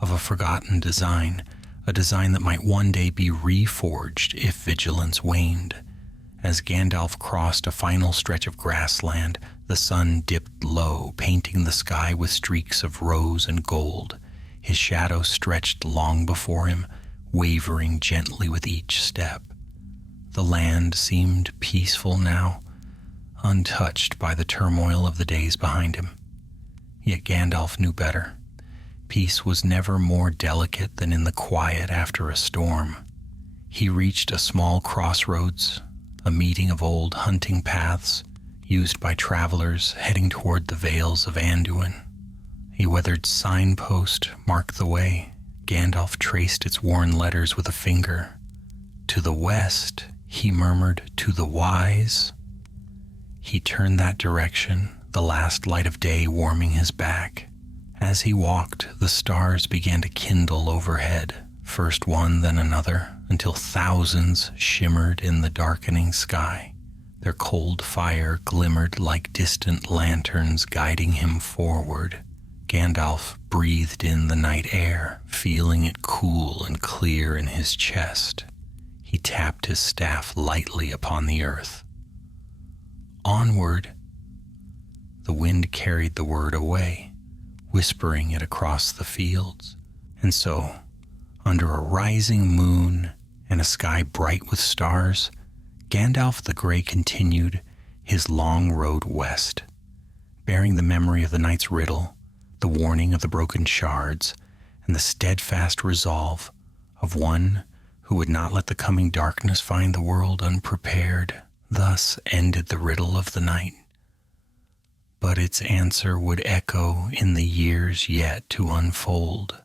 of a forgotten design, a design that might one day be reforged if vigilance waned. As Gandalf crossed a final stretch of grassland, the sun dipped low, painting the sky with streaks of rose and gold. His shadow stretched long before him, wavering gently with each step. The land seemed peaceful now, untouched by the turmoil of the days behind him. Yet Gandalf knew better. Peace was never more delicate than in the quiet after a storm. He reached a small crossroads, a meeting of old hunting paths used by travelers heading toward the vales of Anduin. A weathered signpost marked the way. Gandalf traced its worn letters with a finger. To the west, he murmured, to the wise. He turned that direction, the last light of day warming his back. As he walked, the stars began to kindle overhead, first one, then another, until thousands shimmered in the darkening sky. Their cold fire glimmered like distant lanterns guiding him forward. Gandalf breathed in the night air, feeling it cool and clear in his chest. He tapped his staff lightly upon the earth. Onward! The wind carried the word away, whispering it across the fields. And so, under a rising moon and a sky bright with stars, Gandalf the Grey continued his long road west, bearing the memory of the knight's riddle, the warning of the broken shards, and the steadfast resolve of one who would not let the coming darkness find the world unprepared. Thus ended the riddle of the night. But its answer would echo in the years yet to unfold.